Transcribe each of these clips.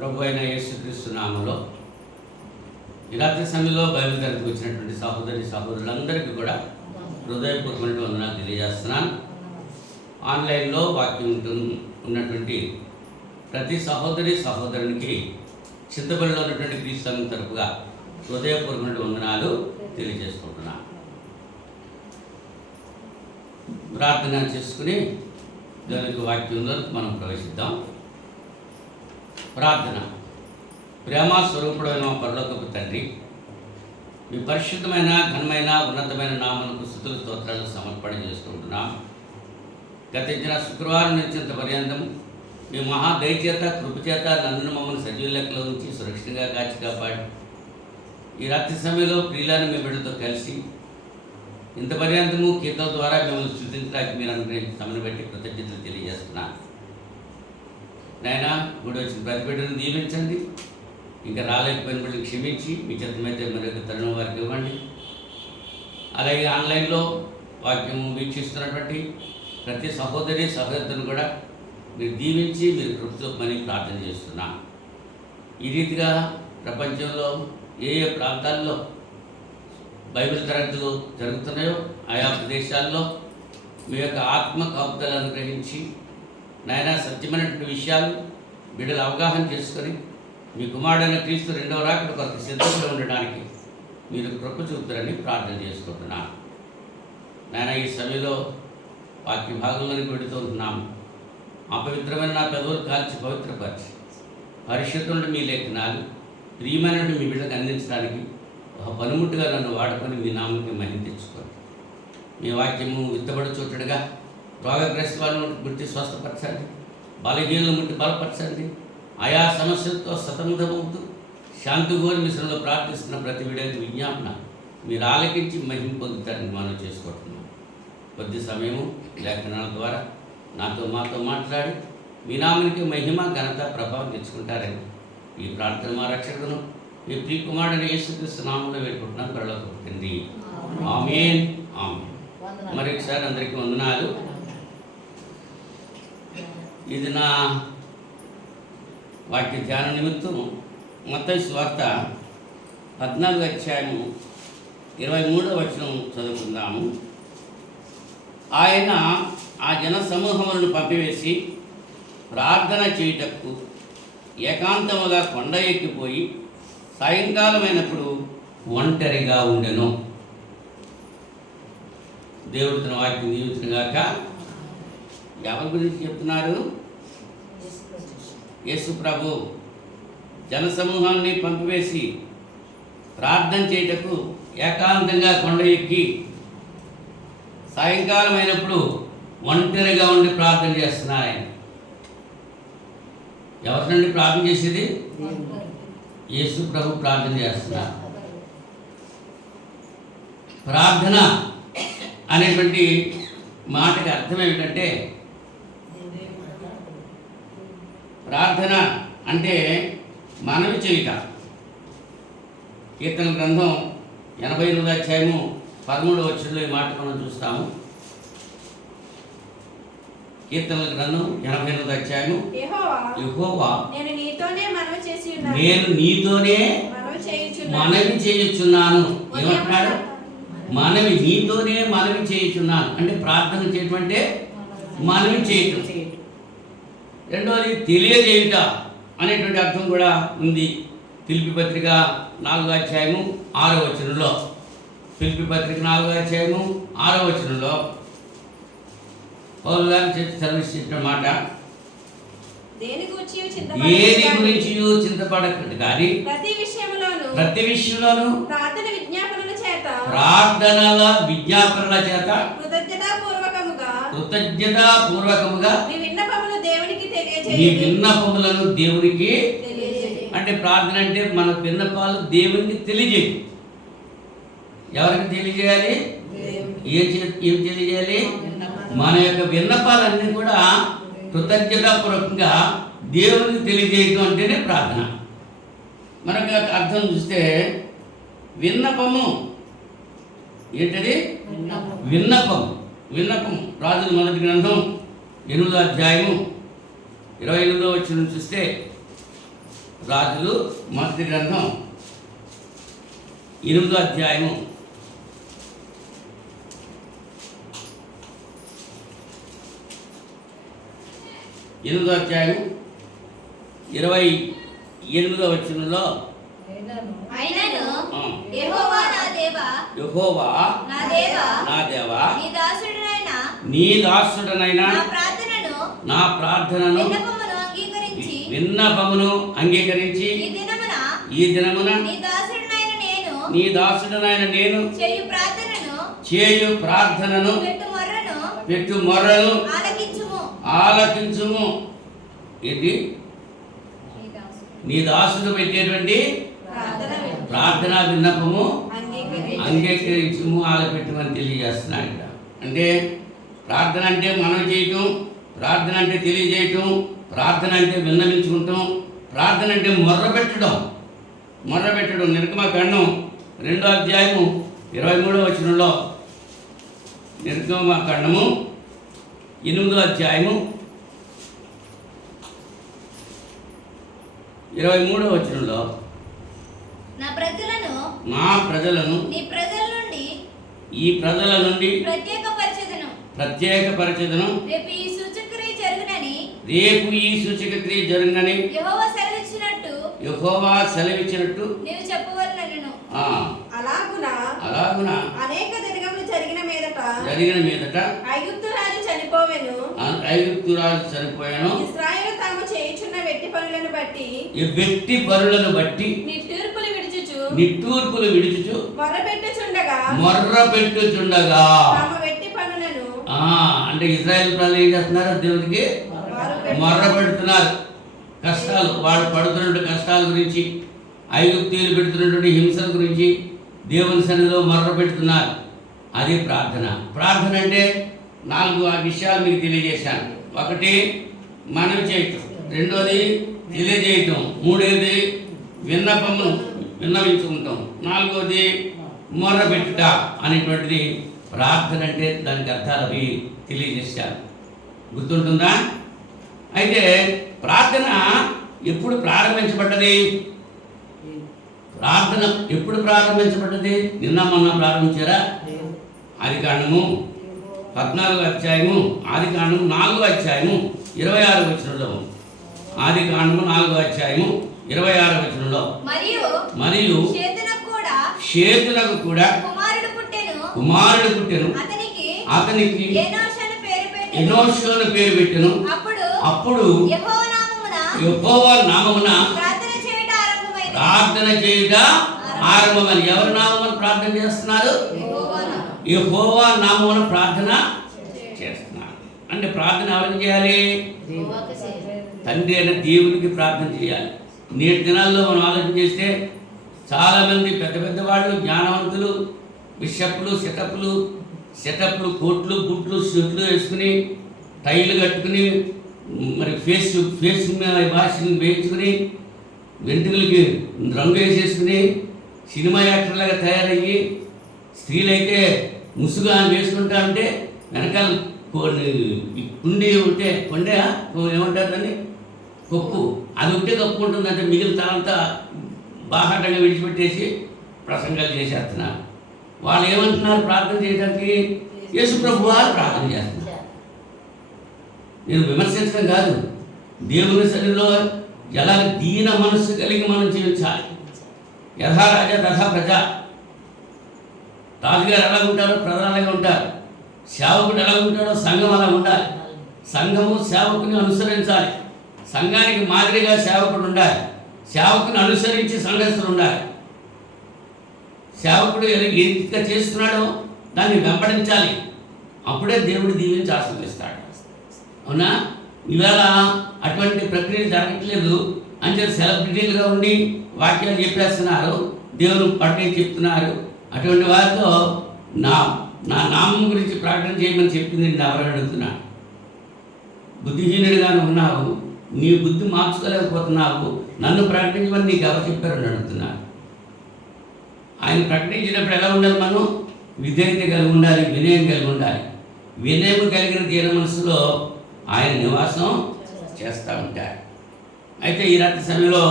ప్రభు అయిన యేసుక్రీస్తు నామములో ఈ రాత్రి సమయంలో బైబిల్ తరగతికి వచ్చినటువంటి సహోదరులందరికీ కూడా హృదయపూర్వకమైన వందనాలు తెలియజేస్తున్నాను. ఆన్లైన్లో వాక్యం ఉన్నటువంటి ప్రతి సహోదరునికి చింతపల్లిలో ఉన్నటువంటి క్రీస్తు సంఘం తరపుగా హృదయపూర్వకమైన వందనాలు తెలియజేసుకుంటున్నాను. ప్రార్థన చేసుకుని దానికి వాక్యంలో మనం ప్రవేశిద్దాం. ప్రార్థన. ప్రేమ స్వరూపుడైన పరలోకపు తండ్రి, మీ పరిశుద్ధమైన ఘనమైన ఉన్నతమైన నామమునకు స్తుతులు స్తోత్రాలు సమర్పణ చేసుకుంటున్నాం. గతించిన శుక్రవారం నుంచి ఇంత పర్యంతం మీ మహా దయచేత కృపచేత నన్ను మమ్మల్ని సజీవ లెక్కలో ఉంచి సురక్షితంగా కాచి కాపాడి ఈ రాత్రి సమయంలో ప్రియులను మీ బిడ్డలతో కలిసి ఇంత పర్యంతము కీర్తన ద్వారా మిమ్మల్ని స్తుతించడానికి మీరు అనుగ్రహించిన సమయం బట్టి కృతజ్ఞతలు తెలియజేస్తున్నాను. నాయన గుడి వచ్చిన ప్రతి బిడ్డను దీవించండి. ఇంకా రాలేకపోయిన బిడ్డలు క్షమించి మీ చిత్తమైతే మరొక తరుణం వారికి ఇవ్వండి. అలాగే ఆన్లైన్లో వాక్యము వీక్షిస్తున్నటువంటి ప్రతి సహోదరులను కూడా మీరు దీవించి మీరు కృపచూపమని ప్రార్థన చేస్తున్నాను. ఈ రీతిగా ప్రపంచంలో ఏ ఏ ప్రాంతాల్లో బైబిల్ తరగతులు జరుగుతున్నాయో ఆయా ప్రదేశాల్లో మీ యొక్క ఆత్మ కాపుదలను అనుగ్రహించి నాయన సత్యమైనటువంటి విషయాలు బిడ్డలు అవగాహన చేసుకొని మీ కుమారుడైన క్రీస్తు రెండవ రాకడ కొరకు సిద్ధంగా ఉండడానికి మీరు కృప చూపుతారని ప్రార్థన చేసుకుంటున్నాను. నాయన ఈ సమయంలో వాక్య భాగంలోనికి వెళుతూ ఉంటున్నాము. అపవిత్రమైన నా పెదవులు కాల్చి పవిత్రపరిచి పరిశుద్ధులు మీ లేఖనాలు ప్రియమైనటువంటి మీ బిడ్డకు అందించడానికి ఒక పనిముట్టుగా నన్ను వాడుకొని మీ నామానికి మహిమ తెచ్చుకోండి. మీ వాక్యము విత్తబడి చూటడుగా రోగగ్రస్త వాళ్ళను ముట్టి స్వస్థపరచండి, బలహీనలను ముట్టి బలపరచండి. ఆయా సమస్యలతో సతమతమవుతూ శాంతి కోరి మిశ్రంలో ప్రార్థిస్తున్న ప్రతి విడేది విజ్ఞాపన మీరు ఆలకించి మహిమ పొందుతారని మనం చేసుకుంటున్నాం. కొద్ది సమయము లేఖనాల ద్వారా మాతో మాట్లాడి మీ నామానికి మహిమ ఘనత ప్రభావం తెచ్చుకుంటారని ఈ ప్రార్థన మా రక్షకుడును మీ ప్రియకుమారుడైన యేసుక్రీస్తు నామములో వేడుకుంటున్నాను. పరలోకపు తండ్రి. ఆమేన్. ఆమేన్. మరొకసారి అందరికీ వందనాలు. ఇది నా వాక్య ధ్యాన నిమిత్తం మత్తయి సువార్త 14వ అధ్యాయము 23వ వచనం చదువుకుందాము. ఆయన ఆ జన సమూహములను పంపివేసి ప్రార్థన చేయుటకు ఏకాంతముగా కొండ ఎక్కిపోయి సాయంకాలమైనప్పుడు ఒంటరిగా ఉండెను. దేవుడు తన వాక్యం దీవించుగాక. ఎవరి గురించి చెప్తున్నారు? యేసు ప్రభు జన సమూహాన్ని పంపివేసి ప్రార్థన చేయుటకు ఏకాంతంగా కొండ ఎక్కి సాయంకాలం అయినప్పుడు ఒంటరిగా ఉండి ప్రార్థన చేస్తున్నారు. ఆయన ఎవరి నుండి ప్రార్థన చేసేది? యేసు ప్రభు ప్రార్థన చేస్తున్నారు. ప్రార్థన అనేటువంటి మాటకి అర్థం ఏమిటంటే, ప్రార్థన అంటే మనవి చేయుట. కీర్తన గ్రంథం 88వ అధ్యాయము 13వ వచనంలో ఈ మాట మనం చూస్తాము. కీర్తనల గ్రంథం 88వ అధ్యాయము, యెహోవా నేను నీతోనే మనవి చేయుచున్నాను. ఏమంటున్నాడు? మనవి, నీతోనే మనవి చేయుచున్నాను అంటే ప్రార్థన చేయటం అంటే మనవి చేయటం. రెండవది తెలియజేయుట అనేటువంటి అర్థం కూడా ఉంది. ఫిలిప్పీ పత్రిక 4వ అధ్యాయము 6వ వచనంలో, ఫిలిప్పీ పత్రిక 4వ అధ్యాయము 6వ వచనంలో పౌలు గారు చదివించిన మాట, దేని గురించి చింతపడకండి కానీ ప్రతి విషయంలోనూ ప్రార్థనల విజ్ఞాపనల చేత కృతజ్ఞతాపూర్వకముగా మీ విన్నపములను దేవునికి అంటే ప్రార్థన అంటే మన విన్నపాలు దేవునికి తెలియజేయాలి. ఎవరికి తెలియజేయాలి? ఏం తెలియజేయాలి? మన యొక్క విన్నపాలన్నీ కూడా కృతజ్ఞతాపూర్వకంగా దేవునికి తెలియజేయటం అంటేనే ప్రార్థన. మనకు అర్థం చూస్తే విన్నపము ఏంటది? విన్నపం రాజుల మొదటి గ్రంథం 8వ అధ్యాయము 28వ వచనం చూస్తే, రాజులు మొదటి గ్రంథం 8వ అధ్యాయము 28వ వచనంలో యెహోవా నా దేవా నీ దాసుడనైన నా ప్రార్థనను విన్నపమును అంగీకరించి ఈ దినమున నీ దాసుడనైన నేను చేయు ప్రార్థనను పెట్టు మొర్రను ఆలకించుము. ఇది నీ దాసుడు పెట్టేటువంటి ప్రార్థన విన్నపము అంగీకరించుము, ఆలపెట్టుమని తెలియజేస్తున్నాడు. అంటే ప్రార్థన అంటే మనం చేయటం, ప్రార్థన అంటే తెలియజేయటం, ప్రార్థన అంటే విన్నవించుకుంటాం, ప్రార్థన అంటే మొర్రపెట్టడం. నిర్గమకాండం 2వ అధ్యాయము 23వ వచనంలో, నిర్గమకాండము 8వ అధ్యాయము 23వ వచనంలో, నా ప్రజలను ఈ ప్రజల నుండి ప్రత్యేకపరచెదను, రేపు ఈ సూచక క్రియ జరుగునని యెహోవా సెలవిచ్చినట్టు అలాగున అనేక దినములు జరిగిన మీదట ఐగుప్తు రాజు చనిపోయాను. ఇశ్రాయేలు తాము చేయుచున్న వెట్టి పనులను బట్టి నిట్టూర్పులు విడుచుచు మొర్రపెట్టుచుండగా తమ వెట్టి పనులను అంటే ఇశ్రాయేలు ప్రజలు ఏం చేస్తున్నారు? దేవునికి మొర్ర పెడుతున్నారు. కష్టాలు, వాళ్ళు పడుతున్నటువంటి కష్టాల గురించి, ఐగుప్తీయులు పెడుతున్నటువంటి హింసల గురించి దేవుని సన్నిధిలో మొర్ర పెడుతున్నారు. అది ప్రార్థన. ప్రార్థన అంటే 4 విషయాలు మీకు తెలియజేశాను. 1 మనవి చేయటం, 2వది తెలియజేయటం, 3వది విన్నవించుకుంటాం, 4వది మొర్ర పెట్టుట అనేటువంటిది ప్రార్థన అంటే. దానికి అర్థాలు అవి తెలియజేశాను. గుర్తుంటుందా? అయితే ప్రార్థన ఎప్పుడు ప్రారంభించబడ్డది? ప్రార్థన ఎప్పుడు ప్రారంభించబడ్డది? నిన్న మొన్న ప్రారంభించారా? ఆదికాండము 14వ అధ్యాయము, ఆదికాండము 4వ అధ్యాయము 26వ వచనంలో, ఆదికాండము 4వ అధ్యాయము 26వ వచనంలో, మరియు షేతునకు కూడా కుమారుడు పుట్టెను, అతనికి ఎనోషు అని పేరు పెట్టెను. అప్పుడు యెహోవా నామమున ప్రార్థన చేయుట ఆరంభమని. ఎవరి నామమున ప్రార్థన చేస్తున్నారు? యెహోవా నామమున ప్రార్థన చేస్తున్నారు. అంటే ప్రార్థన ఎవరికి చేయాలి? తండ్రి అయిన దేవునికి ప్రార్థన చేయాలి. నేటి దినాల్లో మనం ఆలోచన చేస్తే చాలామంది పెద్ద పెద్దవాళ్ళు, జ్ఞానవంతులు, బిషప్లు, సెటప్లు, కోట్లు, గుట్లు, షర్ట్లు వేసుకుని, టైలు కట్టుకుని, మరి ఫేస్ భాషను వేయించుకుని, వెంట్రుకలకి రంగు వేసేసుకుని సినిమా యాక్టర్లాగా తయారయ్యి, స్త్రీలైతే ముసుగా వేసుకుంటా ఉంటే వెనకాల కుండి ఉంటే కొండే ఏమంటారు దాన్ని, కొప్పు, అది ఉంటే కప్పుకుంటుందంటే మిగిలిన తలంతా బాహాటంగా విడిచిపెట్టేసి ప్రసంగాలు చేసేస్తున్నారు. వాళ్ళు ఏమంటున్నారు? ప్రార్థన చేయడానికి యేసు ప్రభువా ప్రార్థన చేస్తున్నారు. నేను విమర్శించడం కాదు, దేవుని సన్నిధిలో ఎలా దీన మనస్సు కలిగి మనం జీవించాలి. యథా రాజా తథా ప్రజ. రాజుగారు ఎలా ఉంటారో ప్రజలు అలాగే ఉంటారు, సేవకుడు ఎలా ఉంటాడో సంఘం అలా ఉండాలి. సంఘము సేవకుని అనుసరించాలి. సంఘానికి మాదిరిగా సేవకుడు ఉండాలి. సేవకుని అనుసరించి సంఘస్థులు ఉండాలి. సేవకుడు ఎంత చేస్తున్నాడో దాన్ని వెంబడించాలి. అప్పుడే దేవుడు దీవించి ఆశీర్వదిస్తాడు. అవునా? ఇవాళ అటువంటి ప్రక్రియ జరగట్లేదు. అంటే సెలబ్రిటీలుగా ఉండి వాక్యాలు చెప్పేస్తున్నారు, దేవుని పట్టే చెప్తున్నారు. అటువంటి వారితో నా నామం గురించి ప్రకటన చేయమని చెప్పింది ఎవరు అడుగుతున్నా? బుద్ధిహీనుడిగానే ఉన్నావు, నీ బుద్ధి మార్చుకోలేకపోతున్నావు, నన్ను ప్రకటించమని నీకు ఎవరు చెప్పారని అడుగుతున్నారు. ఆయన ప్రకటించినప్పుడు ఎలా ఉండాలి? మనం విధేయత కలిగి ఉండాలి, వినయం కలిగి ఉండాలి. వినయం కలిగిన దీన మనసులో ఆయన నివాసం చేస్తూ ఉంటారు. అయితే ఈ రాత్రి సమయంలో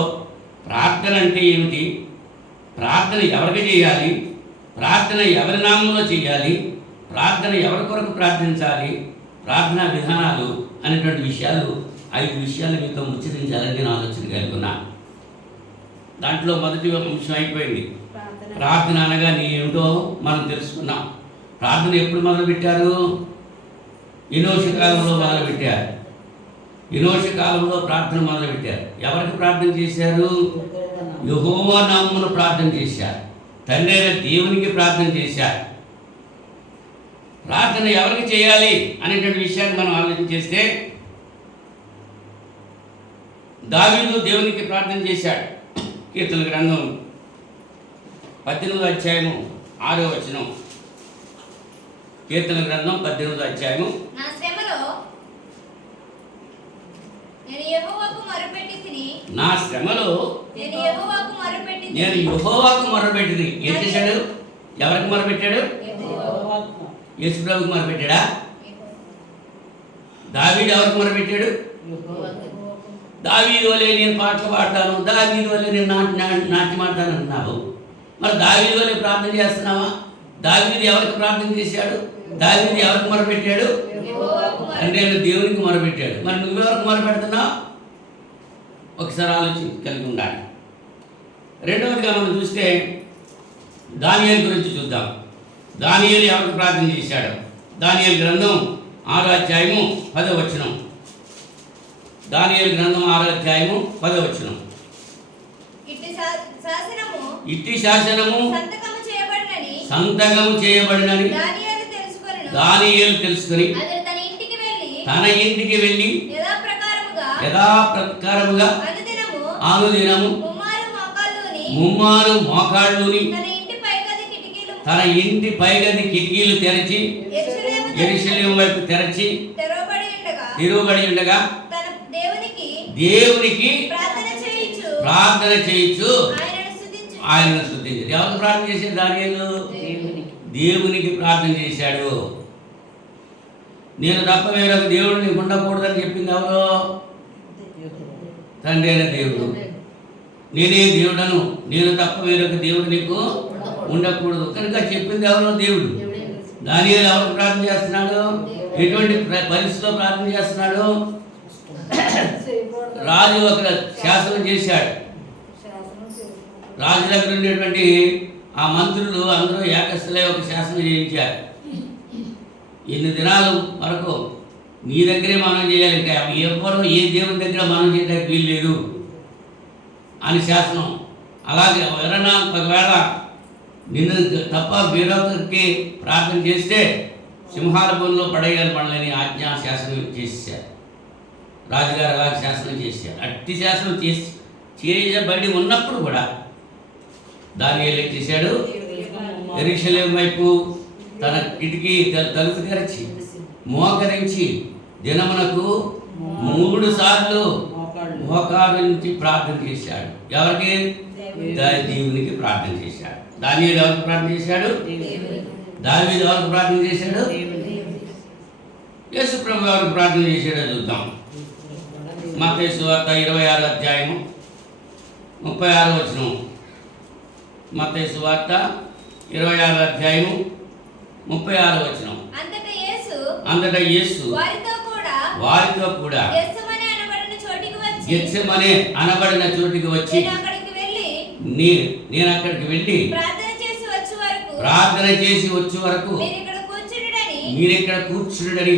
ప్రార్థన అంటే ఏమిటి, ప్రార్థన ఎవరికి చేయాలి, ప్రార్థన ఎవరి నామంలో చేయాలి, ప్రార్థన ఎవరి కొరకు ప్రార్థించాలి, ప్రార్థనా విధానాలు అనేటువంటి విషయాలు 5 విషయాలు మీతో ముచ్చరించాలని నేను ఆలోచన కలుగున్నా. దాంట్లో మొదటి అంశం అయిపోయింది. ప్రార్థన అనగా నీ ఏమిటో మనం తెలుసుకున్నాం. ప్రార్థన ఎప్పుడు మొదలుపెట్టారు? ఇనోష కాలంలో మొదలుపెట్టారు. ఇనోష కాలంలో ప్రార్థన మొదలుపెట్టారు. ఎవరికి ప్రార్థన చేశారు? యెహోవా నామమున ప్రార్థన చేశారు. తండ్రి అయిన దేవునికి ప్రార్థన చేశారు. ప్రార్థన ఎవరికి చేయాలి అనేటువంటి విషయాన్ని మనం ఆలోచన చేస్తే, దావీదు దేవునికి ప్రార్థన చేశాడు. కీర్తనల గ్రంథం 18వ అధ్యాయము 6వ వచనం. కీర్తన గ్రంథం 18వ అధ్యాయము. నా శ్రమలో నేను యెహోవాకు మొరపెట్టింది. ఏం చేశాడు? ఎవరికి మొరపెట్టాడు? యేసు ప్రభువుకు మొరపెట్టాడా? దావీదు ఎవరికి మొరపెట్టాడు? దావీదు వలె నేను పాటలు పాడతాను, దావీదు వలె నేను నాట్యం ఆడతాను అన్నావు. మరి దావీదు వలె ప్రార్థన చేస్తున్నావా? దావీదు ఎవరికి ప్రార్థన చేశాడు? దావీదు ఎవరికి మొరపెట్టాడు? అంటే దేవునికి మొరపెట్టాడు. మరి నువ్వెవరికి మొరపెడుతున్నావు? ఒకసారి ఆలోచన కలిగి ఉండాలి. రెండవదిగా మనం చూస్తే దానియేలు గురించి చూద్దాం. దానియేలు ఎవరికి ప్రార్థన చేశాడు? దానియేలు గ్రంథం 6వ అధ్యాయము 10వ వచనం. దానియేలు గ్రంథం 6వ అధ్యాయము 10వ వచనం. ఇట్టి శాసనము సంతకము చేయబడినని దానియేలు తెలుసుకొని తన ఇంటికి వెళ్ళి యథాప్రకారముగా అనుదినము ముమ్మారు మోకాళ్ళుని తన ఇంటి పైగది కిటికీలు తెరచి యెరూషలేము వైపు తెరచి తిరుగబడి ఉండగా దేవునికి ప్రార్థన చేయించు ఆయనను స్తుతించు. ఎవరికి ప్రార్థన చేశాడు దానియేలు? దేవునికి ప్రార్థన చేశాడు. నేను తప్ప వేరొక దేవుడు నీకు ఉండకూడదని చెప్పింది ఎవరో? తండ్రి అయిన దేవుడు. నేనే దేవుడను, నేను తప్ప వేరొక దేవుడు నీకు ఉండకూడదు కనుక చెప్పింది ఎవరో? దేవుడు. దానియేలు ఎవరికి ప్రార్థన చేస్తున్నాడు? ఎటువంటి పరిస్థితిలో ప్రార్థన చేస్తున్నాడు? రాజు ఒక శాసనం చేశాడు. రాజు దగ్గర ఉండేటువంటి ఆ మంత్రులు అందరూ ఏకస్థలై ఒక శాసనం చేయించారు. ఇన్ని దినాలు వరకు నీ దగ్గరే మనం చేయాలి, ఇంకా ఎవరు ఏ దేవుని దగ్గర మనం చేయడానికి వీలు లేదు అని శాసనం. అలాగే ఎవరైనా ఒకవేళ నిన్ను తప్ప వేరొకరికి ప్రార్థన చేస్తే సింహాల బోన్లో పడేయాలి మనల్ని ఆజ్ఞా శాసనం చేశారు. రాజుగారు అలాగే శాసనం చేశారు. అట్టి శాసనం చేయబడి ఉన్నప్పుడు కూడా దానియేలు ఏం చేశాడు? యెరూషలేము వైపు తన కిటికీ తలుపు తెరచి మోకరించి దినమునకు 3 సార్లు మోకాళ్ళ నుంచి ప్రార్థన చేశాడు. ఎవరికి? దేవునికి ప్రార్థన చేశాడు. దానియేలు ఎవరికి ప్రార్థన చేశాడు? దావీదు ఎవరికి ప్రార్థన చేశాడు? యేసు ప్రభు ఎవరికి ప్రార్థన చేశాడో చూద్దాం. మత్తయి సువార్త 26వ అధ్యాయము 36వ వచనం. మత్తయి సువార్త 26వ అధ్యాయము 36వ వచనం. అంతటా యేసు వారితో కూడా గెత్సెమనే అనబడిన చోటికి వచ్చి నేను అక్కడికి వెళ్ళి ప్రార్థన చేసి వచ్చే వరకు మీరు ఇక్కడ కూర్చుండని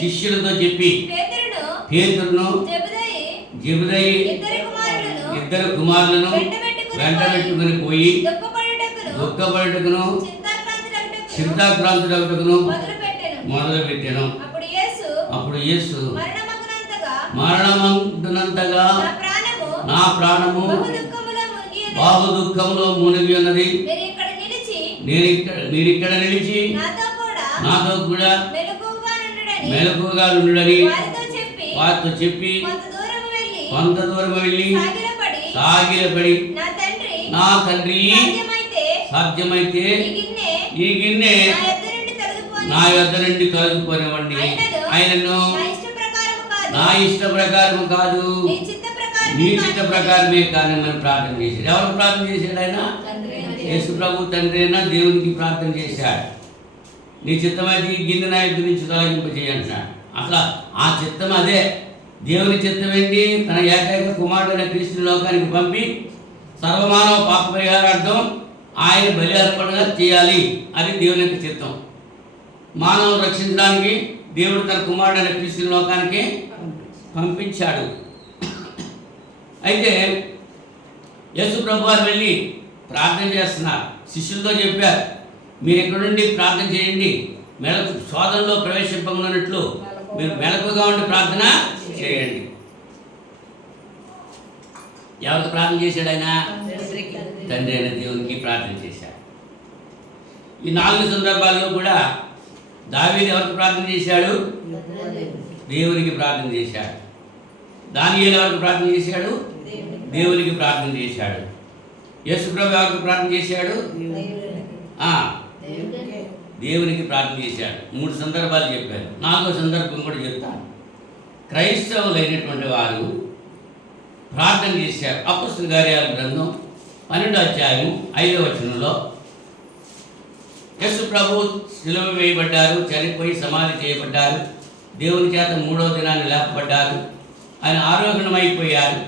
శిష్యులతో చెప్పి పేతురును జెబెదయి ఇద్దరు కుమారులను వెంటబెట్టుకుని పోయి దుఃఖపడుటకును చింతాక్రాంతుడగుటకును మొదలుపెట్టాను. అప్పుడు యేసు మరణమందునంతగా నా ప్రాణము బాహు దుఃఖంలో మునిగి ఉన్నది. మీరిక్కడ నిలిచి నాతో కూడా మెలకువగా ఉండుడని వారితో చెప్పి కొంత దూరం వెళ్ళి సాగిలపడి నా తండ్రి సాధ్యమైతే ఈ గిన్నె నా యొద్ద నుండి తొలగిపోనివ్వండి. ఆయనను నా ఇష్ట ప్రకారం కాదు నీ చిత్త ప్రకారమే కానీ మనం ప్రార్థన చేశాడు. ఎవరు ప్రార్థన చేశాడు? ఆయన యేసు ప్రభు తండ్రి అయినా దేవునికి ప్రార్థన చేశాడు. నీ చిత్తమైతే ఈ గిన్నె నా ఎదురు నుంచి తొలగింపజేయి అంటున్నాడు. అసలు ఆ చిత్తం అదే. దేవుని చిత్తం ఏంటి? తన ఏకైక కుమారుడైన క్రీస్తుని లోకానికి పంపి సర్వమానవ పాప పరిహారార్థం ఆయన బలి అర్పణగా చేయాలి. అది దేవుని యొక్క చిత్తం. మానవులు రక్షించడానికి దేవుడు తన కుమారుడైన క్రీస్తుని లోకానికి పంపించాడు. అయితే యేసు ప్రభు వారు వెళ్ళి ప్రార్థన చేస్తున్నారు. శిష్యులతో చెప్పారు, మీరు ఇక్కడ నుండి ప్రార్థన చేయండి, మెలకు శోధనలో ప్రవేశింపనున్నట్లు మీరు మెలకుగా ఉండి ప్రార్థన చేయండి. ఎవరికి ప్రార్థన చేశాడు? ఆయన తండ్రి అయిన దేవునికి ప్రార్థన చేశాడు. ఈ 4 సందర్భాల్లో కూడా దావీదు ఎవరికి ప్రార్థన చేశాడు? దేవునికి ప్రార్థన చేశాడు. దానియేలు ఎవరికి ప్రార్థన చేశాడు? దేవునికి ప్రార్థన చేశాడు. యేసు ప్రభు ఎవరికి ప్రార్థన చేశాడు? దేవునికి ప్రార్థన చేశాడు. 3 సందర్భాలు చెప్పారు. 4వ సందర్భం కూడా చెప్తాను. క్రైస్తవులైనటువంటి వారు ప్రార్థన చేశారు. అపొస్తలుల కార్యాల గ్రంథం 12వ అధ్యాయం 5వ వచనంలో యేసు ప్రభు శిలువ వేయబడ్డారు, చనిపోయి సమాధి చేయబడ్డారు, దేవుని చేత 3వ దినాన్ని లేపబడ్డారు, ఆయన ఆరోగ్యమైపోయారు.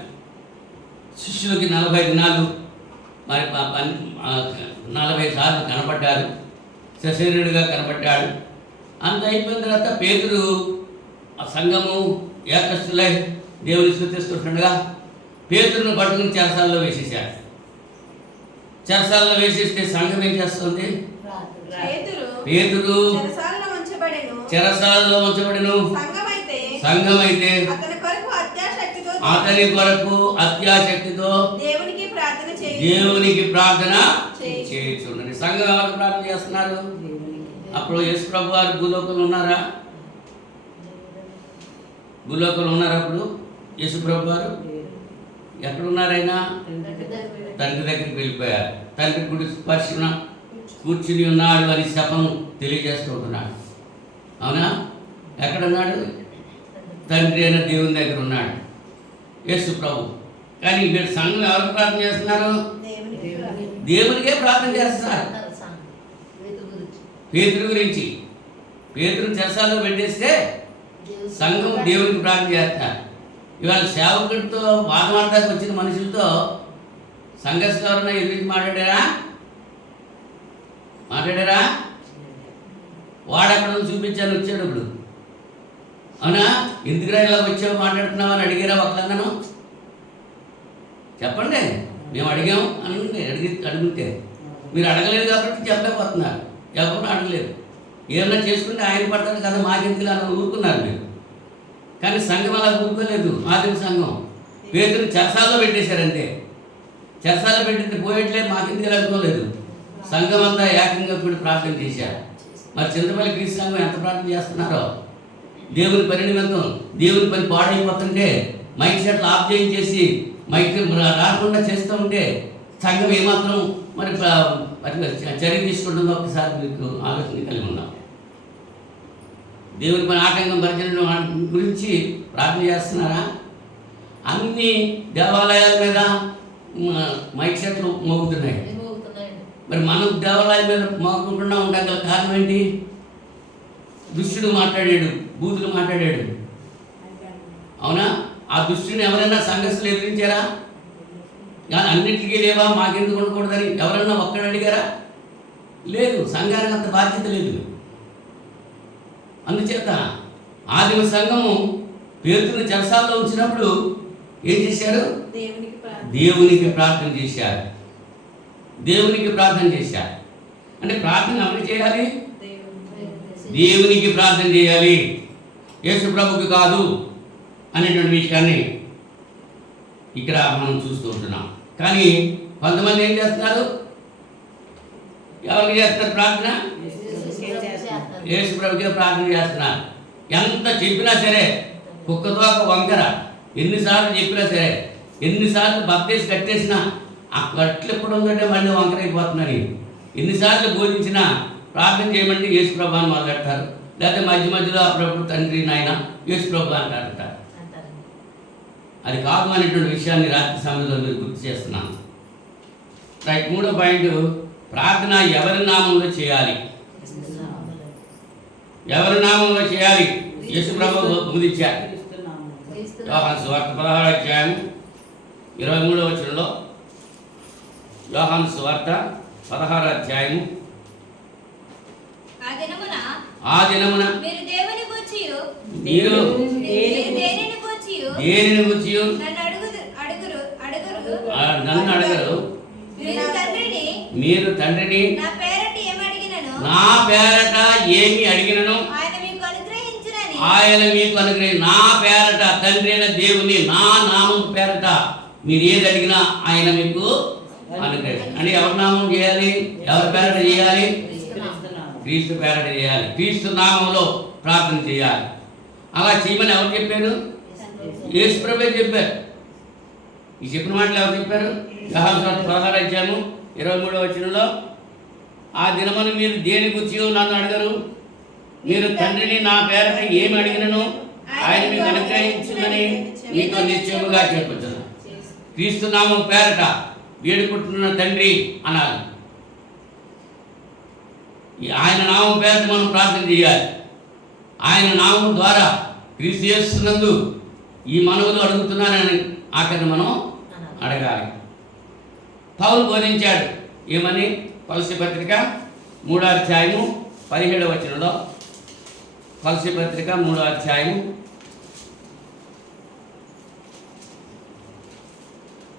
శిష్యులకి 40 దినాలు మరి 40 సార్లు కనపడ్డారు, సశరీరుడిగా కనపడ్డాడు. అంత అయిపోయిన తర్వాత పేతురు ఆ సంఘము ఏకస్తులై దేవుని స్తుతిస్తుండగా పేతురును పట్టుకుని చెరసాలలో వేసేసాడు. చెరసాలలో వేసేస్తే సంఘం ఏం చేస్తుంది? పేతురు చెరసాలలో ఉంచబడెను. సంఘమైతే అతని కొరకు అత్యాశక్తితో దేవునికి ప్రార్థన చేయించుండండి. సంఘం ఎవరికి ప్రార్థన చేస్తున్నారు? అప్పుడు యేసు ప్రభు వారు భూలోకంలో ఉన్నారా? భూలోకంలో ఉన్నారా? అప్పుడు యేసు ప్రభు వారు ఎక్కడున్నారైనా? తండ్రి దగ్గరికి వెళ్ళిపోయారు. తండ్రి గుడి స్పర్శన కూర్చుని ఉన్నాడు అని శపం తెలియజేస్తూ ఉంటున్నాడు. అవునా? ఎక్కడున్నాడు? తండ్రి అయిన దేవుని దగ్గర ఉన్నాడు యేసు ప్రభు. కానీ వీళ్ళు సంఘం ఎవరికి ప్రార్థన చేస్తున్నారు? దేవునికే ప్రార్థన చేస్తున్నారు. పేతురు గురించి. పేతురు చెరసాలలో పెట్టేస్తే సంఘం దేవునికి ప్రార్థన చేస్తున్నారు. ఇవాళ సేవకుడితో వాదమాడడానికి వచ్చిన మనుషులతో సంఘర్షణ ఎవరన్నా ఎదురించి మాట్లాడారా? వాడు అక్కడ చూపించాను వచ్చాడు. ఇప్పుడు అవునా? ఎందుకురా ఇలా వచ్చావు మాట్లాడుతున్నావు అని అడిగారా? ఒకళ్ళందనూ చెప్పండి, మేము అడిగాము అని అడిగితే మీరు అడగలేదు కాబట్టి చెప్పలేకపోతున్నారు. ఎవరు అడగలేదు. ఏమన్నా చేసుకుంటే ఆయన పడతారు కదా, మాకెందుకు అలా ఊరుకున్నారు మీరు. కానీ సంఘం అలా ఊరుకోలేదు. ఆదిమ సంఘం పేతురుని చెరసాలలో పెట్టేశారంటే. చెరసాలలో పెట్టితే పోయేట్లేదు, మాకెందుకు ఇలా అనుకోలేదు. సంఘం అంతా ఏకంగా కూడా ప్రార్థన చేశారు. మరి చింతపల్లి క్రీస్తు సంఘం ఎంత ప్రార్థన చేస్తున్నారో. దేవుని పరిణిమంతం, దేవుని పని పాడైపోతుంటే మైక్ సెట్లు ఆఫ్ చేయించేసి మైక్ రాకుండా చేస్తూ ఉంటే సంఘం ఏమాత్రం మరి చర్య తీసుకుంటుందో ఒకసారి మీకు ఆలోచన కలిగి ఉన్నాం. దేవుని పని ఆటంకం పరిచయం గురించి ప్రార్థన చేస్తున్నారా? అన్ని దేవాలయాల మీద మైక్ సెట్లు మోగుతున్నాయి. మరి మనం దేవాలయాల మీద మోగకుండా ఉండగల కారణం ఏంటి? దుష్టుడు మాట్లాడాడు, బూతులు మాట్లాడాడు. అవునా? ఆ దుష్టుని ఎవరైనా సంఘర్షణలు ఎదిరించారా? కానీ అన్నింటికీ లేవా, మాకెందుకు ఉండకూడదని ఎవరన్నా ఒక్కడు అడిగారా? లేదు. సంఘానికి అంత బాధ్యత లేదు. అందుచేత ఆదిమ సంఘము పేతురుని చెరసాలలో ఉంచినప్పుడు ఏం చేశారు? దేవునికి ప్రార్థన చేశారు. దేవునికి ప్రార్థన చేశారు. అంటే ప్రార్థన ఎవరు చేయాలి? దేవునికి ప్రార్థన చేయాలి, యేసు ప్రభుకి కాదు అనేటువంటి విషయాన్ని ఇక్కడ మనం చూస్తూ ఉంటున్నాం. కానీ కొంతమంది ఏం చేస్తున్నారు? ఎవరికి చేస్తున్నారు ప్రార్థన? యేసు ప్రభుకే ప్రార్థన చేస్తున్నారు. ఎంత చెప్పినా సరే కుక్కతో ఒక వంకర. ఎన్నిసార్లు చెప్పినా సరే, ఎన్నిసార్లు బప్తీసి కట్టేసినా ఆ కట్లు ఎప్పుడు ఉందంటే మళ్ళీ వంకర అయిపోతున్నారు. ఎన్నిసార్లు బోధించినా ప్రార్థన చేయమంటే యేసు ప్రభు అని మొదలెడతారు. లేకపోతే మధ్య మధ్యలో అప్పుడప్పుడు తండ్రి నాయన యేసు ప్రభు అంటారు. అది కాదు అనేటువంటి విషయాన్ని రాత్రి సమయంలో మీరు గుర్తు చేస్తున్నాను. రైట్. 3వ పాయింట్, ప్రార్థన ఎవరి నామంలో చేయాలి? ఎవరి నామంలో చేయాలి? యేసు ప్రభువు బోధించారు. యోహాను సువార్త 16వ అధ్యాయం 23వ వచనంలో, యోహాను సువార్త 16వ అధ్యాయం ఆ దినమున మీరు దేనిని గూర్చియు నన్ను అడగరు. మీరు తండ్రిని నా పేరట ఏమి అడిగినను ఆయన మీకు అనుగ్రహి. నా పేరట, తండ్రి అయిన దేవుని నా నామం పేరట మీరు ఏది అడిగినా ఆయన మీకు అనుగ్రహి. అంటే ఎవరి నామం చేయాలి? ఎవరి పేరట చేయాలి? క్రీస్తు పేరట చేయాలి. క్రీస్తు నామంలో ప్రార్థన చేయాలి. అలా చేయమని ఎవరు చెప్పారు? యేసు ప్రభువే చెప్పారు. ఈ చెప్పిన మాటలు ఎవరు చెప్పారు? యోహాను సువార్త 16వ అధ్యాయం 23వ వచనంలో, ఆ దినమున మీరు దేని గురించి నన్ను అడగరు. మీరు తండ్రిని నా పేరట ఏమి అడిగినను ఆయన మీకు అనుగ్రహించునని మీకు నిశ్చయముగా చెప్పుచున్నాను. క్రీస్తు నామం పేరట వేడుకుంటున్న తండ్రి అనాలి. ఆయన నామం పేరట మనం ప్రార్థన చేయాలి. ఆయన నామం ద్వారా క్రీస్తు యేసునందు ఈ మనవులు అడుగుతున్నానని ఆఖరిని మనం అడగాలి. పౌలు బోధించాడు ఏమని? కొలస్సీ పత్రిక 3వ అధ్యాయము 17వ వచనంలో, కొలస్సీ పత్రిక 3వ అధ్యాయము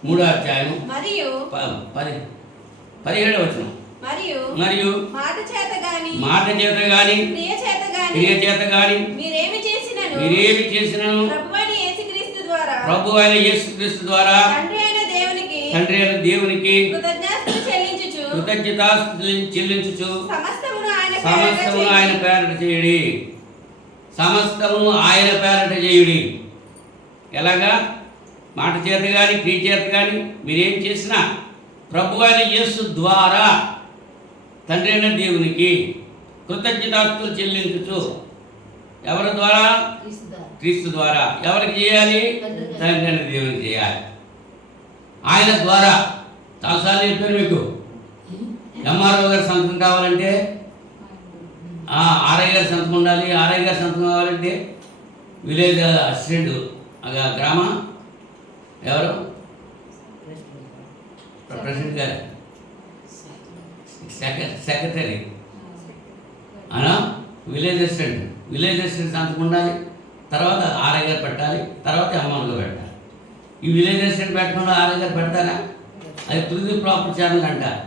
17వ వచనం. మరియు మాట చేత గాని క్రియ చేత గాని మీరేమి చేసినను ప్రభు అయిన యేసుక్రీస్తు ద్వారా తండ్రి అయిన దేవునికి కృతజ్ఞతాస్తుతులు చెల్లించుచు సమస్తమును ఆయన పేరట చేయుడి. సమస్తమును ఆయన పేరట చేయుడి. ఎలాగా? మాట చేత కానీ క్రియ చేత కానీ మీరేం చేసినా ప్రభు అయిన యేసు ద్వారా తండ్రి అయిన దేవునికి కృతజ్ఞతాస్తుతులు చెల్లించుచు. ఎవరి ద్వారా? క్రీస్తు ద్వారా. ఎవరికి చేయాలి? తండ్రి అయిన దేవునికి చేయాలి. ఆయన ద్వారా. చాలాసార్లు చెప్పారు మీకు, ఎంఆర్ఓ గారి సంతకం కావాలంటే ఆర్ఐ గారి సంతకం ఉండాలి. ఆర్ఐ గారి సంతకం కావాలంటే విలేజ్ అసిస్టెంట్ గ్రామ ఎవరు ప్రెసిడెంట్ గారు, సెక్రటరీ అనా, విలేజ్ అసిస్టెంట్ సంతకం ఉండాలి. తర్వాత ఆర్ఐ గారు పెట్టాలి. తర్వాత ఎంఆర్ఓ పెట్టాలి. ఈ విలేజ్ అసిస్టెంట్ పెట్టకుండా ఆర్ఐ గారు పెడతారా? అది తుది ప్రాపర్ ఛానల్ అంటారు.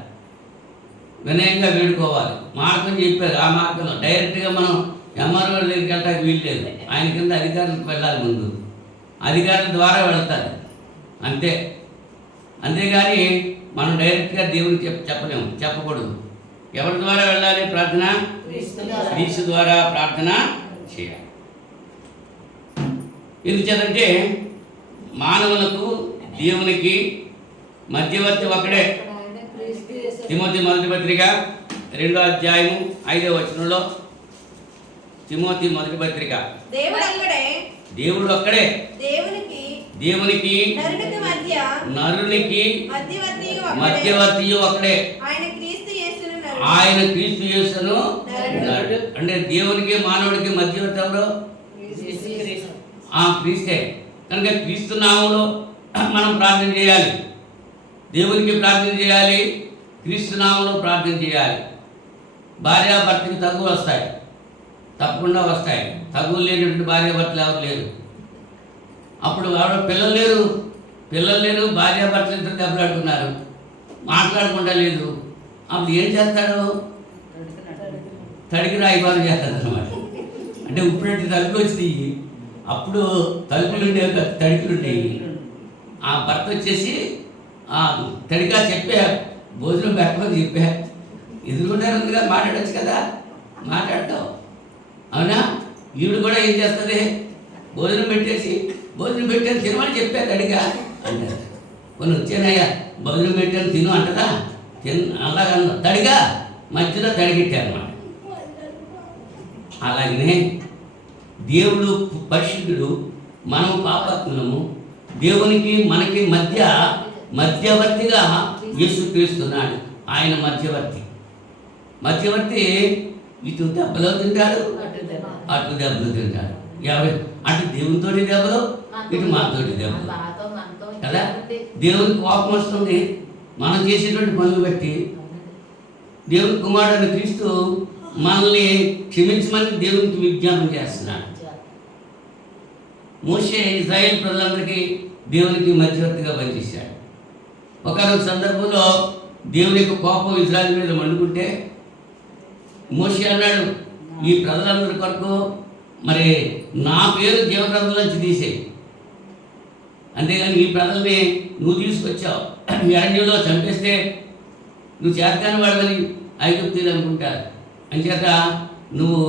వినయంగా వేడుకోవాలి. మార్గం చెప్పారు. ఆ మార్గంలో డైరెక్ట్గా మనం ఎంఆర్ఓ దగ్గరికి వెళ్ళడానికి వీల్లేదు. ఆయన కింద అధికారులకు వెళ్ళాలి. ముందు అధికారుల ద్వారా వెళ్తారు అంతే. అంతేగాని మనం డైరెక్ట్గా దేవునికి చెప్పలేము, చెప్పకూడదు. ఎవరి ద్వారా వెళ్ళాలి? ప్రార్థన క్రీస్తు ద్వారా ప్రార్థన చేయాలి. ఎందుచేతంటే మానవులకు దేవునికి మధ్యవర్తి ఒకడే. తిమోతి మొదటి పత్రిక 2వ అధ్యాయము 5వ వచనంలో, తిమోతి మొదటి పత్రిక, దేవుడు ఒక్కడే దేవునికి నరునికి మధ్యవర్తి ఒకడే. ఆయన క్రీస్తు యేసును. అంటే దేవునికి మానవుడికి మధ్యవర్తి ఎవరు? క్రీస్తే. కనుక క్రీస్తు నామములో మనం ప్రార్థన చేయాలి. దేవునికి ప్రార్థన చేయాలి. క్రీస్తు నామములో ప్రార్థన చేయాలి. భార్యాభర్తకి తగులు వస్తాయి, తప్పకుండా వస్తాయి. తగులు లేనటువంటి భార్యాభర్తలు ఎవరు లేరు. అప్పుడు పిల్లలు లేరు, భార్యాభర్తలు ఇద్దరు దెబ్బలాడుకున్నారు, మాట్లాడకుండా లేదు. అప్పుడు ఏం చేస్తాడు? తడికి రాయిబారు చేస్తాడు అన్నమాట. అంటే ఇప్పుడంటే తలుపులు వచ్చినాయి, అప్పుడు తలుపులు ఉండేవి, తడికలు ఉండేవి. ఆ భర్త వచ్చేసి తడిగా చెప్పా, భోజనం పెట్టమని చెప్పా. ఎదుర్కొన్నారుగా మాట్లాడచ్చు కదా, మాట్లాడతావు. అవునా? ఈవిడ కూడా ఏం చేస్తుంది? భోజనం పెట్టాను తినమని చెప్పాను తడిగా అంటారు. కొన్ని వచ్చానయ్యా భోజనం పెట్టాను తిను అంటదా? అలాగా తడిగా మధ్యలో తడిగిట్టారన్నమాట. అలాగనే దేవుడు పరిశుద్ధుడు, మనం పాపాత్ములము. దేవునికి మనకి మధ్యవర్తిగా యేసుక్రీస్తున్నాడు. ఆయన మధ్యవర్తి ఇటు దెబ్బలు తింటాడు, అటు దెబ్బలు తింటాడు. అటు దేవునితోటి దెబ్బలు, ఇటు మనతోటి దెబ్బలు కదా. దేవునికి కోపం వస్తుంది మనం చేసేటువంటి పనులు బట్టి. దేవుని కుమారుడు క్రీస్తు మనల్ని క్షమించమని దేవునికి విజ్ఞాపన చేస్తున్నాడు. మోషే ఇశ్రాయేల్ ప్రజలందరికీ దేవునికి మధ్యవర్తిగా పనిచేశాడు. ఒకనొక సందర్భంలో దేవుని యొక్క కోపం ఇశ్రాయేల్ మీద మండుకుంటే మోషే అన్నాడు, ఈ ప్రజలందరి కొరకు మరి నా పేరు జీవగ్రంథంలోంచి తీసేయి, అంతేగాని ఈ ప్రజల్ని నువ్వు తీసుకొచ్చావు, ఈ అరణ్యంలో చంపేస్తే నువ్వు చేతకాని వాడమని ఐగుప్తీయులు అనుకుంటారు. అంచేత నువ్వు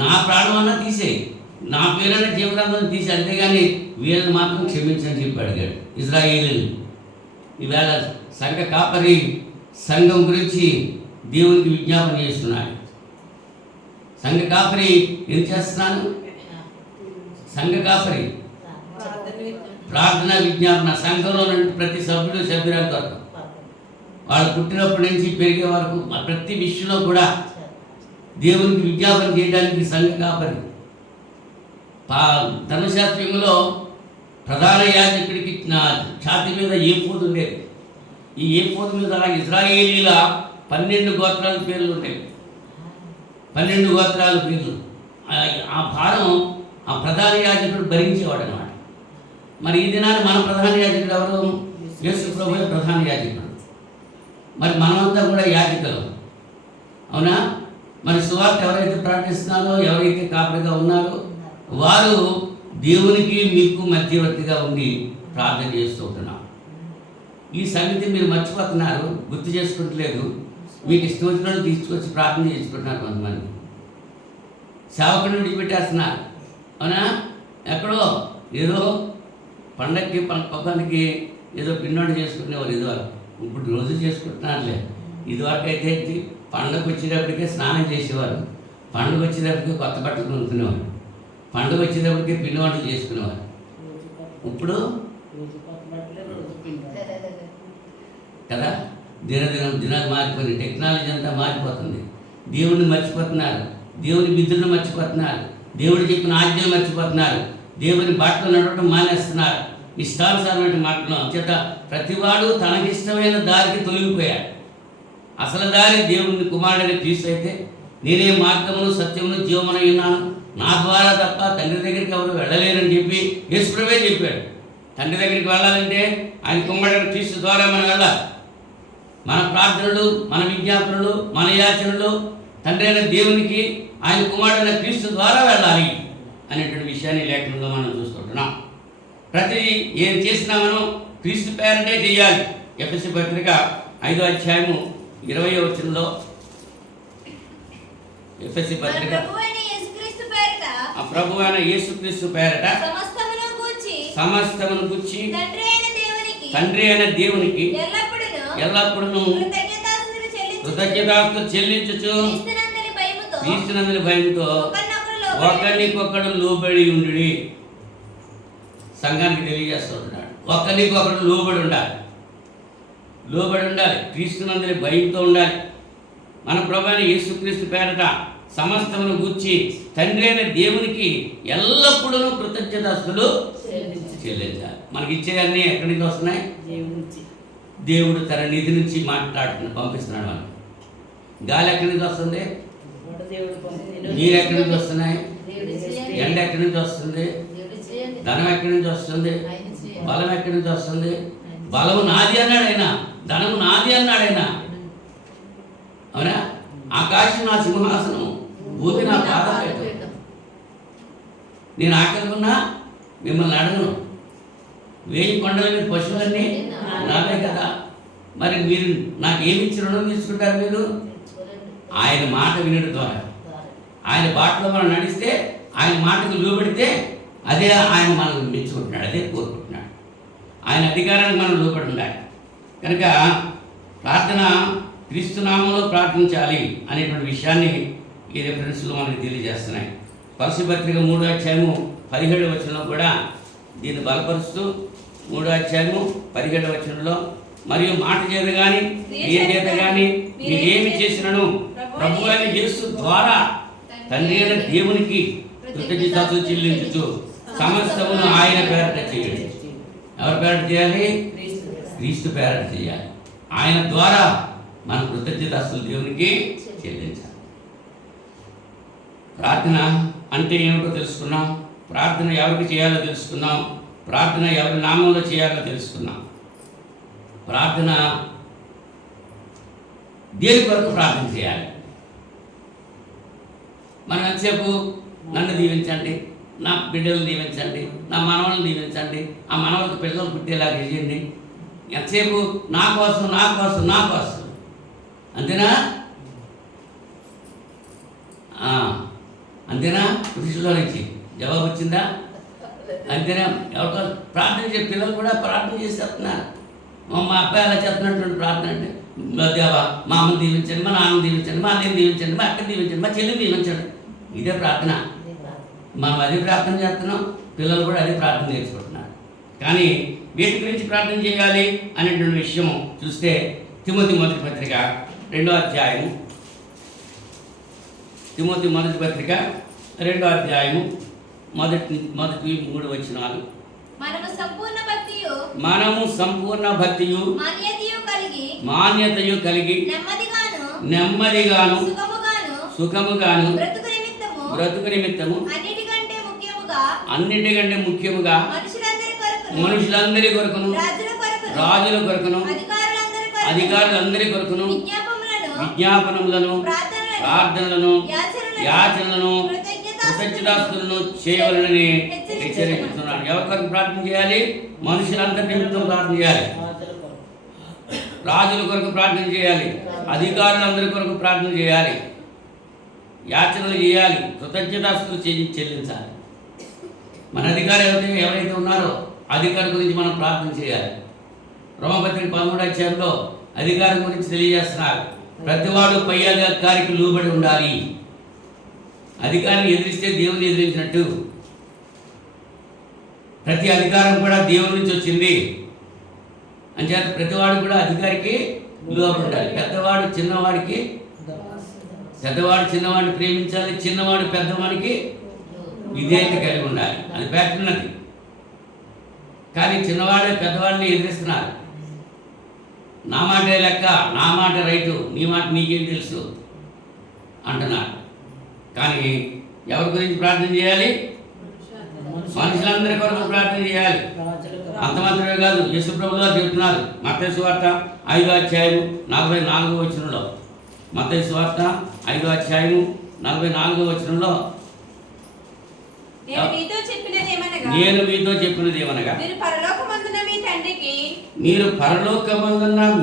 నా ప్రాణం అన్నా తీసేయి, నా పేరైనా జీవగ్రంథం తీసి, అంతేగాని వీళ్ళని మాత్రం క్షమించని చెప్పి అడిగాడు ఇశ్రాయేలుని. ఈవేళ సంఘ కాపరి సంఘం గురించి దేవునికి విజ్ఞాపన చేస్తున్నాడు. సంఘ కాపరి ఏం చేస్తున్నాను? సంఘ కాపరి ప్రార్థన విజ్ఞాపన, సంఘంలో ప్రతి సభ్యురాలు కొరకు, వాళ్ళు పుట్టినప్పటి నుంచి పెరిగే వరకు ప్రతి విషయంలో కూడా దేవునికి విజ్ఞాపన చేయడానికి సంఘ కాపరి. ధర్మశాస్త్రంలో ప్రధాన యాజకుడికి ఛాతి మీద ఏఫోదు ఉండేది. ఈ ఏఫోదు మీద ఇశ్రాయేలీల 12 గోత్రాల పేర్లు ఉండేవి. 12 గోత్రాల పేర్లు. ఆ భారం ఆ ప్రధాన యాజకుడు భరించేవాడు అన్నమాట. మరి ఈ దినాన్ని మన ప్రధాన యాజకుడు ఎవరు? యేసు ప్రభువే ప్రధాన యాజకుడు. మరి మనమంతా కూడా యాజకులు, అవునా? మరి సువార్త ఎవరైతే ప్రకటిస్తున్నారో, ఎవరైతే కాపరిగా ఉన్నారో వారు దేవునికి మీకు మధ్యవర్తిగా ఉండి ప్రార్థన చేస్తూ ఉంటున్నాం. ఈ సంగతి మీరు మర్చిపోతున్నారు, గుర్తు చేసుకుంటలేదు. మీకు ఇష్టం వచ్చిన తీసుకొచ్చి ప్రార్థన చేసుకుంటున్నారు. కొంతమంది సేవకుడిని విడిచిపెట్టేస్తున్నారు, అవునా? ఎక్కడో ఏదో పండగకి పబ్బానికి ఏదో పిండి చేసుకునేవారు ఇదివరకు. ఇప్పుడు రోజు చేసుకుంటున్నారులే. ఇదివరకు అయితే పండుగ వచ్చేటప్పటికే స్నానం చేసేవారు, పండుగ వచ్చేటప్పటికే కొత్త బట్టలు కొనుక్కునేవారు, పండుగ వచ్చేటప్పటికే పిండి వంటలు చేసుకునేవారు. ఇప్పుడు కదా దినాలు మారిపోయింది, టెక్నాలజీ అంతా మారిపోతుంది. దేవుడిని మర్చిపోతున్నారు, దేవుని విధులను మర్చిపోతున్నారు, దేవుడు చెప్పిన ఆజ్ఞలు మర్చిపోతున్నారు, దేవుని బాటలో నడవడం మానేస్తున్నారు, ఇష్టానుసారమైన మాటలు. చేత ప్రతివాడు తనకిష్టమైన దారికి తొలగిపోయాడు. అసలు దారి దేవుని కుమారుడని క్రీస్తు అయితే, నేనే మార్గమును సత్యమును జీవమును ఉన్నాను, నా ద్వారా తప్ప తండ్రి దగ్గరికి ఎవరు వెళ్ళలేరని చెప్పి యేసుప్రభువే చెప్పాడు. తండ్రి దగ్గరికి వెళ్ళాలంటే ఆయన కుమారుడైన క్రీస్తు ద్వారా మనం వెళ్ళాలి. మన ప్రార్థనలు, మన విజ్ఞాపనలు, మన యాచనలు తండ్రి అయిన దేవునికి ఆయన కుమారుడైన క్రీస్తు ద్వారా వెళ్ళాలి అనేటువంటి విషయాన్ని లేఖనంలో మనం చూసుకుంటున్నాం. ప్రతిదీ ఏం చేసినా మనం క్రీస్తు పేరటే చేయాలి. ఎఫెసీ పత్రిక 5వ అధ్యాయము 20వ వచనంలో, ఎఫెసీ పత్రిక ఆ ప్రభువైన యేసుక్రీస్తు పేరట సమస్తమును గూర్చి తండ్రి అయిన దేవునికి ఎల్లప్పుడూ కృతజ్ఞతాస్తుతులు చెల్లించుచు క్రీస్తునందలి భయముతో ఒకరికొకడు లోబడి ఉండుడి. సంఘానికి తెలియజేస్తున్నాడు, ఒకరికొకడు లోబడి ఉండాలి, క్రీస్తునందలి భయంతో ఉండాలి. మన ప్రభువైన యేసుక్రీస్తు పేరట సమస్తమును గూర్చి తండ్రి అయిన దేవునికి ఎల్లప్పుడూ కృతజ్ఞతాస్తుతులు చెల్లించాలి. మనకి ఇచ్చేవన్నీ ఎక్కడి నుంచి వస్తున్నాయి? దేవుడు తన నిధి నుంచి పంపిస్తున్నాడు. మనకి గాలి ఎక్కడి నుంచి వస్తుంది? నీరు ఎక్కడి నుంచి వస్తున్నాయి? ఎండ ఎక్కడి నుంచి వస్తుంది? ధనం ఎక్కడి నుంచి వస్తుంది? బలం ఎక్కడి నుంచి వస్తుంది? బలము నాది అన్నాడు ఆయన, ధనము నాది అన్నాడు ఆయన, అవునా? ఆకాశం నా సింహాసనం, భూమి నా పాదపీఠం. నేను ఆకలికున్నా మిమ్మల్ని అడగను, 1000 కొండల మీద పశువులన్నీ నావే కదా. మరి మీరు నాకు ఏమిచ్చి రుణం తీసుకుంటారు? మీరు ఆయన మాట వినడం ద్వారా, ఆయన బాటలో మనం నడిస్తే, ఆయన మాటకు లోబడితే అదే ఆయన మనల్ని మెచ్చుకుంటున్నాడు, అదే కోరుకుంటున్నాడు. ఆయన అధికారానికి మనం లోబడి ఉండాలి. కనుక ప్రార్థన క్రీస్తునామంలో ప్రార్థించాలి అనేటువంటి విషయాన్ని ఈ రెఫరెన్స్లో మనకి తెలియజేస్తున్నాయి. కొలస్సీ పత్రిక 3వ అధ్యాయము 17వ వచనంలో కూడా దీన్ని బలపరుస్తూ 3వ అధ్యాయము 17వ వచనంలో, మరియు మాట చేత కానీ క్రియ చేత కానీ మీరేమి చేసినను ప్రభు అయిన యేసు ద్వారా తండ్రి అయిన దేవునికి కృతజ్ఞతలు చెల్లించుచు సమస్తమును ఆయన పేరట చేయండి. ఎవరి పేరట చేయాలి? క్రీస్తు పేరట చేయాలి. ఆయన ద్వారా మన కృతజ్ఞతలు దేవునికి చెల్లించాలి. ప్రార్థన అంటే ఏమిటో తెలుసుకున్నాం. ప్రార్థన ఎవరికి చేయాలో తెలుసుకున్నాం. ప్రార్థన ఎవరి నామంలో చేయాలో తెలుసుకున్నాం. ప్రార్థన దేని కొరకు ప్రార్థన చేయాలి? మనం ఎంతసేపు నన్ను దీవించండి, నా బిడ్డలను దీవించండి, నా మనవలను దీవించండి, ఆ మనవలకు పిల్లలు పుట్టేలాగా చేయండి, ఎంతసేపు నా కోసం నా కోసం నా కోసం, అంతేనా? అంతేనా? పురుషుల నుంచి జవాబు వచ్చిందా? అంతేనా? ఎవరికో ప్రార్థన చేసి పిల్లలు కూడా ప్రార్థన చేసి చెప్తున్నారు. మా అబ్బాయి అలా చెప్తున్నటువంటి ప్రార్థన అంటే, దేవా మా అమ్మని దీవించండి, మా నాన్న దీవించండి, మా అన్నని దీవించండి, మా అక్కని దీవించండి, మా చెల్లిని దీవించండి. ఇదే ప్రార్థన. మనం అదే ప్రార్థన చేస్తున్నాం, పిల్లలు కూడా అదే ప్రార్థన నేర్చుకుంటున్నారు. కానీ వీటి గురించి ప్రార్థన చేయాలి అనేటువంటి విషయం చూస్తే తిమోతి మొదటి పత్రిక 2వ అధ్యాయము, తిమోతి మొదటి పత్రిక 2వ అధ్యాయము మొదటి 3 వచనాలు. మనము సంపూర్ణ భక్తియు మాన్యతయు కలిగి నెమ్మదిగాను సుఖముగాను బ్రతుకు నిమిత్తము అన్నిటికంటే ముఖ్యముగా మనుషులందరి కొరకును రాజుల కొరకును అధికారులందరి కొరకును విజ్ఞాపనములను ప్రార్థనలను యాచనలను కృతజ్ఞతాస్తులను చేయవలనని హెచ్చరిస్తున్నాను. ఎవరి కొరకు ప్రార్థన చేయాలి? మనుషులందరి నిమిత్తం ప్రార్థన చేయాలి, రాజుల కొరకు ప్రార్థన చేయాలి, అధికారులందరి కొరకు ప్రార్థన చేయాలి, యాచనలు చేయాలి, కృతజ్ఞతాస్తులు చెల్లించాలి. మన అధికారులు ఎవరైతే ఉన్నారో అధికారి గురించి మనం ప్రార్థన చేయాలి. రోమపత్రిక 13వ అధ్యాయంలో అధికారం గురించి తెలియజేస్తున్నారు. ప్రతివాడు పై అధికారికి లోబడి ఉండాలి. అధికారిని ఎదిరిస్తే దేవుని ఎదిరించినట్టు. ప్రతి అధికారం కూడా దేవుని నుంచి వచ్చింది. అంచేత ప్రతివాడు కూడా అధికారికి లోబడి ఉండాలి. పెద్దవాడు చిన్నవాడిని ప్రేమించాలి, చిన్నవాడు పెద్దవాడికి విధేయత కలిగి ఉండాలి. అది పెట్టున్నది. కానీ చిన్నవాడే పెద్దవాడిని ఎదిరిస్తున్నారు. నా మాటే లెక్క, నా మాట రైటు, నీ మాట నీకేం తెలుసు అంటున్నారు. కానీ ఎవరి గురించి ప్రార్థన చేయాలి? మనుషులందరి కొరకు ప్రార్థన చేయాలి. అంత మాత్రమే కాదు, యేసు ప్రభువు గారు చెప్తున్నారు మత్తయి సువార్త 5వ అధ్యాయము 44వ వచనంలో. మత్తయి సువార్త 5వ అధ్యాయము 44వ వచనంలో, నేను మీతో చెప్పినది ఏమనగా మీరు పరలోకమందున్న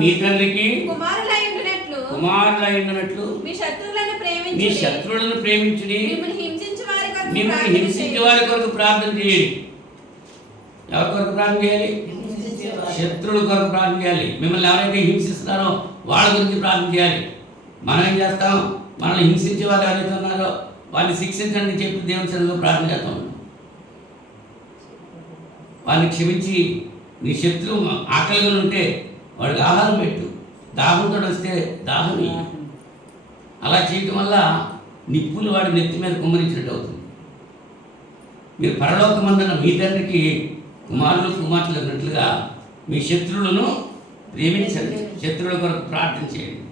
మీ తండ్రికి కుమారులైనట్లు మీ శత్రువులను ప్రేమించుడి, మిమ్మల్ని హింసించే వారి కొరకు ప్రార్థన చేయండి. ఎవరి కొరకు ప్రార్థన చేయాలి? శత్రువుల కొరకు ప్రార్థన చేయాలి. మిమ్మల్ని ఎవరైతే హింసిస్తున్నారో వాళ్ళ గురించి ప్రార్థన చేయాలి. మనం ఏం చేస్తాం? మనల్ని హింసించే వారు ఎవరైతే ఉన్నారో వాళ్ళని శిక్షించండి చెప్పి దేవుని సన్నిధిలో ప్రార్థన చేస్తాం. వాళ్ళని క్షమించి, నీ శత్రువు ఆకలిగా ఉంటే వాడికి ఆహారం పెట్టు, దాహంతో వస్తే దాహం. అలా చేయటం వల్ల నిప్పులు వాడి నెత్తి మీద కుమ్మరించినట్టు అవుతుంది. మీరు పరలోకమందున మీ తండ్రికి కుమార్తెలు అన్నట్లుగా మీ శత్రువులను ప్రేమించండి, శత్రువుల కొరకు ప్రార్థన చేయండి.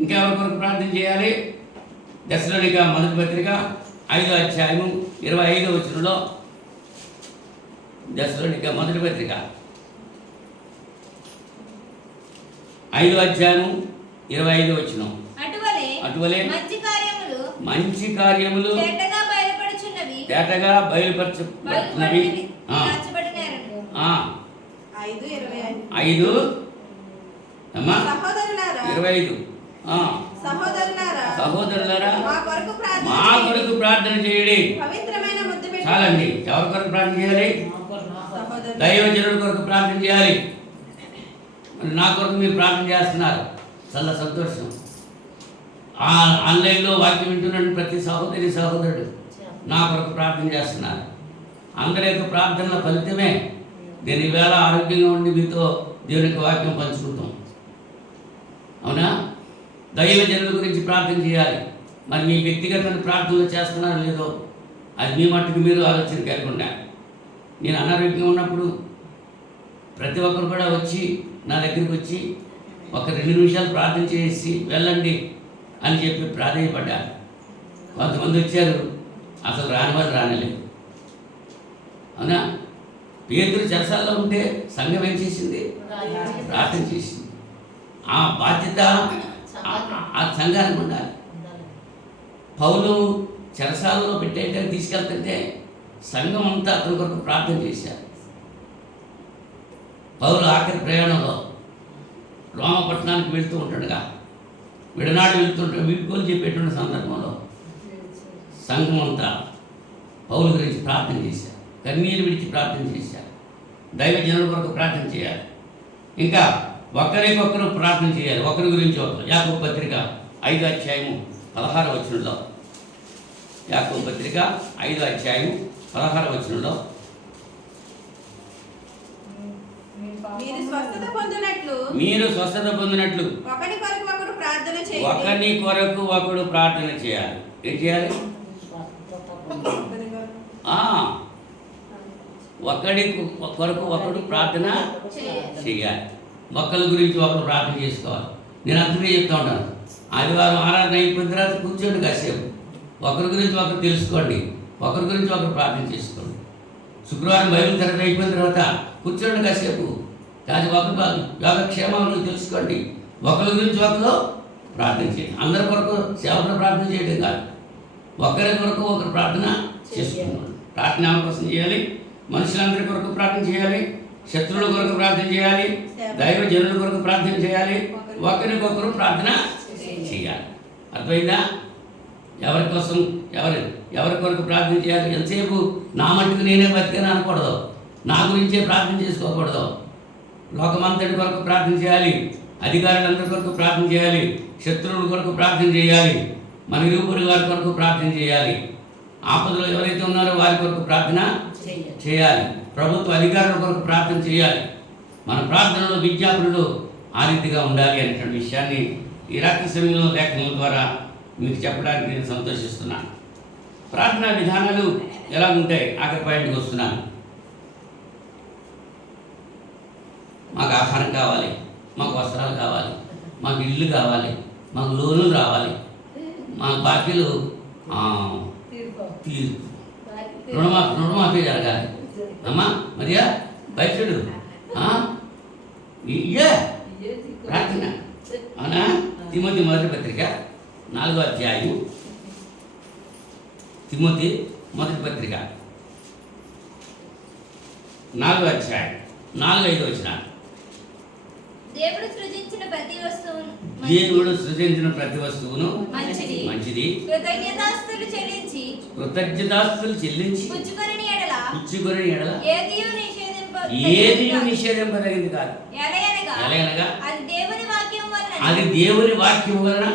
ఇంకెవరి కొరకు ప్రార్థన చేయాలి? దశలోనిక మొదటి పత్రిక 5వ అధ్యాయము 25వ వచనంలో, దశలోనిక మొదటి పత్రిక 5వ అధ్యాయము 25వ వచనం, అటువలే మంచి కార్యములు తేటగా బయలుపరచబడుతున్నవి. 5:25 సహోదరులారా మా కొరకు ప్రార్థన చేయండి. చాలండి. ఎవరి కొరకు ప్రార్థన చేయాలి? దైవజనుల కొరకు ప్రార్థన చేయాలి. నా కొరకు మీరు ప్రార్థన చేస్తున్నారు, చాలా సంతోషం. ఆన్లైన్లో వాక్యం వింటున్నాడు ప్రతి సహోదరుడు నా కొరకు ప్రార్థన చేస్తున్నారు. అందరి యొక్క ప్రార్థనల ఫలితమే నేను ఈవేళ ఆరోగ్యంగా ఉండి మీతో దేవుని యొక్క వాక్యం పంచుకుంటాం. అవునా? దైవ జనుల గురించి ప్రార్థన చేయాలి. మరి మీ వ్యక్తిగతమైన ప్రార్థనలు చేస్తున్నారో లేదో అది మీ మట్టుకు మీరు ఆలోచన కలిగి ఉండాలి. నేను అనారోగ్యంగా ఉన్నప్పుడు ప్రతి ఒక్కరు కూడా వచ్చి నా దగ్గరికి వచ్చి ఒక 2 నిమిషాలు ప్రార్థన చేసి వెళ్ళండి అని చెప్పి ప్రాధాన్యపడ్డారు. కొంతమంది వచ్చారు, అసలు రాని వాళ్ళు రానిలేదు. అవునా? పేతురు చెరసాల్లో ఉంటే సంఘం ఏం చేసింది? ప్రార్థన చేసింది. ఆ బాధ్యత ఆ సంఘానికి ఉండాలి. పౌలు చెరసాలలో పెట్టేట తీసుకెళ్తుంటే సంఘం అంతా అతని కొరకు ప్రార్థన చేశారు. పౌలు ఆఖరి ప్రయాణంలో రోమపట్నానికి వెళ్తూ ఉంటాడుగా, విడనాడు వెళ్తుంటే వీడ్కోలు చెప్పేటువంటి సందర్భంలో సంఘం అంతా పౌలు గురించి ప్రార్థన చేశారు. కన్నీరు విడిచి ప్రార్థన చేశారు. దైవ జనుల కొరకు ప్రార్థన చేయాలి. ఇంకా ఒకరికొకరు ప్రార్థన చేయాలి. ఒకరి గురించి ఒకరు. యాకోబు పత్రిక 5వ అధ్యాయము 16వ వచనంలో, యాకోబు పత్రిక 5వ అధ్యాయం 16వ వచనంలో, మీరు స్వస్థత పొందినట్లు మీరు స్వస్థత పొందినట్లు ఒకరి కొరకు ఒకరు ప్రార్థన చేయండి. ఒకరి కొరకు ఒకడు ప్రార్థన చేయాలి. ఏం చేయాలి? ఒకడి కొరకు ఒకడు ప్రార్థన చేయాలి. ఒకరి గురించి ఒకరు ప్రార్థన చేసుకోవాలి. నేను అందుకే చెప్తా ఉంటాను, ఆదివారం ఆరాధన అయిపోయిన తర్వాత కూర్చోండి కాసేపు, ఒకరి గురించి ఒకరు తెలుసుకోండి, ఒకరి గురించి ఒకరు ప్రార్థన చేసుకోండి. శుక్రవారం బైబిల్ తరగతి అయిపోయిన తర్వాత కూర్చోండి కాసేపు, కాదు ఒకరు యోగక్షేమాలను తెలుసుకోండి, ఒకరి గురించి ఒకరు ప్రార్థన చేయండి. అందరి కొరకు సేవకులు ప్రార్థన చేయడం కాదు, ఒకరి కొరకు ఒకరు ప్రార్థన చేసుకున్నాడు. ప్రార్థన కోసం చేయాలి, మనుషులందరి కొరకు ప్రార్థన చేయాలి, శత్రువుల కొరకు ప్రార్థన చేయాలి, దైవ జనుల కొరకు ప్రార్థన చేయాలి, ఒకరికొకరు ప్రార్థన చేయాలి. అర్థమైందా? ఎవరి కోసం ఎవరి కొరకు ప్రార్థన చేయాలి? ఎంతసేపు నా మట్టుకు నేనే బతికాను అనకూడదు, నా గురించే ప్రార్థన చేసుకోకూడదు. లోకమంతటి కొరకు ప్రార్థన చేయాలి, అధికారులందరి కొరకు ప్రార్థన చేయాలి, శత్రువుల కొరకు ప్రార్థన చేయాలి, మన ఇరువురు వారి కొరకు ప్రార్థన చేయాలి, ఆపదలో ఎవరైతే ఉన్నారో వారి కొరకు ప్రార్థన చేయాలి, ప్రభుత్వ అధికారుల కొరకు ప్రార్థన చేయాలి. మన ప్రార్థనలో విజ్ఞాపనలు ఆ రీతిగా ఉండాలి అనేటువంటి విషయాన్ని ఈ రాత్రి సమయంలో లేఖనాల ద్వారా మీకు చెప్పడానికి నేను సంతోషిస్తున్నాను. ప్రార్థనా విధానాలు ఎలా ఉంటాయి? ఆఖరి పాయింట్కి వస్తున్నాను. మాకు ఆహారం కావాలి, మాకు వస్త్రాలు కావాలి, మాకు ఇల్లు కావాలి, మాకు లోన్లు రావాలి, మాకు బాకీలు రుణమాఫీ జరగాలి. అమ్మా మరియా బయటడు ఇయ్యే ప్రార్థన. అవునా? తిమోతి మొదటి పత్రిక 4వ అధ్యాయం, తిమోతి మొదటి పత్రిక 4వ అధ్యాయం 4-5 వచనాలు. దేవుడు సృజించిన ప్రతి వస్తువును మంచిది కృతజ్ఞతాస్తులు చెల్లించి పుచ్చుకొనిన ఎడల ఏదియు నిషేధింపదగింది కాదు. ఎలయనగా అది దేవుని వాక్యం వలన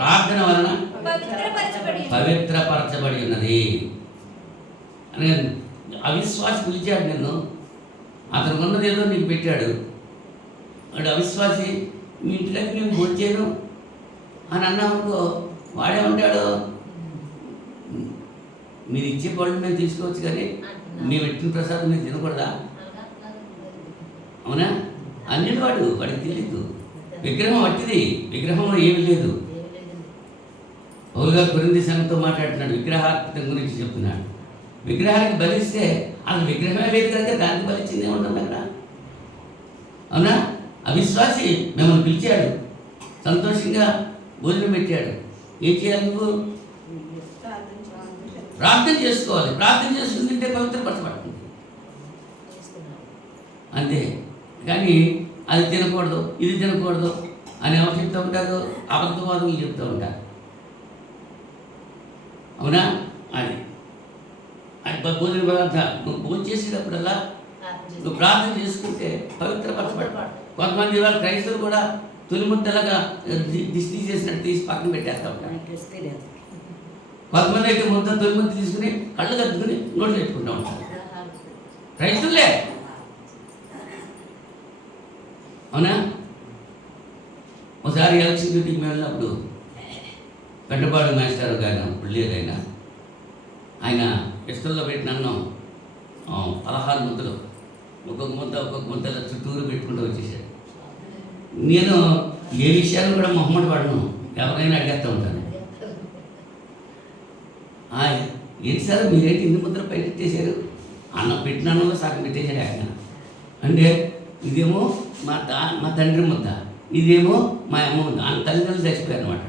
ప్రార్థన వలన పవిత్రపరచబడి ఉన్నది. అనగా అవిశ్వాసి పిలిచాడు నిన్ను, అతను ఉన్నది ఏదో నీకు పెట్టాడు. వాడు అవిశ్వాసి, మీ ఇంటిలోకి నేను భోజనం అని అన్నామనుకో, వాడే ఉంటాడు, మీరు ఇచ్చే పళ్ళు మేము తీసుకోవచ్చు కానీ మేము పెట్టిన ప్రసాదం మీరు తినకూడదా? అవునా? అన్నిటి వాడికి తెలియదు. విగ్రహం వట్టిది, విగ్రహంలో ఏమి లేదు. పౌలుగా కొరింథీ సంఘంతో మాట్లాడుతున్నాడు, విగ్రహార్థం గురించి చెప్తున్నాడు. విగ్రహానికి బలిస్తే అసలు విగ్రహమే లేదు కనుక దానికి బలిచ్చిందే ఉంటుంది అక్కడ. అవునా? అవిశ్వాసి మిమ్మల్ని పిలిచాడు, సంతోషంగా భోజనం పెట్టాడు. ఏం చేయాలి? నువ్వు ప్రార్థన చేసుకోవాలి. ప్రార్థన చేసుకుని తింటే పవిత్రపరచబడుతుంది అంతే. కానీ అది తినకూడదు, ఇది తినకూడదు అని ఎవరు చెప్తూ ఉంటారు? అబద్ధవాదులు చెప్తూ ఉంటారు. అవునా? అది భోజన పదార్థాలు నువ్వు భోజనం చేసేటప్పుడల్లా నువ్వు ప్రార్థన చేసుకుంటే పవిత్రపరచబడతాడు. కొంతమంది ఇవాళ క్రైస్తవులు కూడా తొలిముద్దలాగా దిష్టి చేసినట్టు తీసి పక్కన పెట్టేస్తూ ఉంటారు. కొంతమంది అయితే తొలిముద్ద తీసుకుని కళ్ళు కట్టుకుని నోట్లు పెట్టుకుంటూ ఉంటారు. క్రైస్తవులే అవునా? ఒకసారి ఎలక్షన్ డ్యూటీకి మేము వెళ్ళినప్పుడు పెద్దపాడు మాస్టర్ ఆయన ఇప్పుడు లేదు, ఆయన ఇష్టంలో పెట్టిన అన్నం 16 ముద్దలు, ఒక్కొక్క ముద్దల చుట్టూరు పెట్టుకుంటూ వచ్చేసాడు. నేను ఏ విషయాలు కూడా మొహమ్మడి పడను, ఎవరైనా అడిగేస్తూ ఉంటాను. ఏంటి సార్ మీరేంటి ఇన్ని ముద్దలు పైన పెట్టేశారు? అన్నం పెట్టిన అన్నంలో సగం పెట్టేశాడు ఆయన. అంటే ఇదేమో మా తండ్రి ముద్ద, ఇదేమో మా అమ్మ ముద్ద. ఆయన తల్లిదండ్రులు చచ్చిపోయారు అనమాట.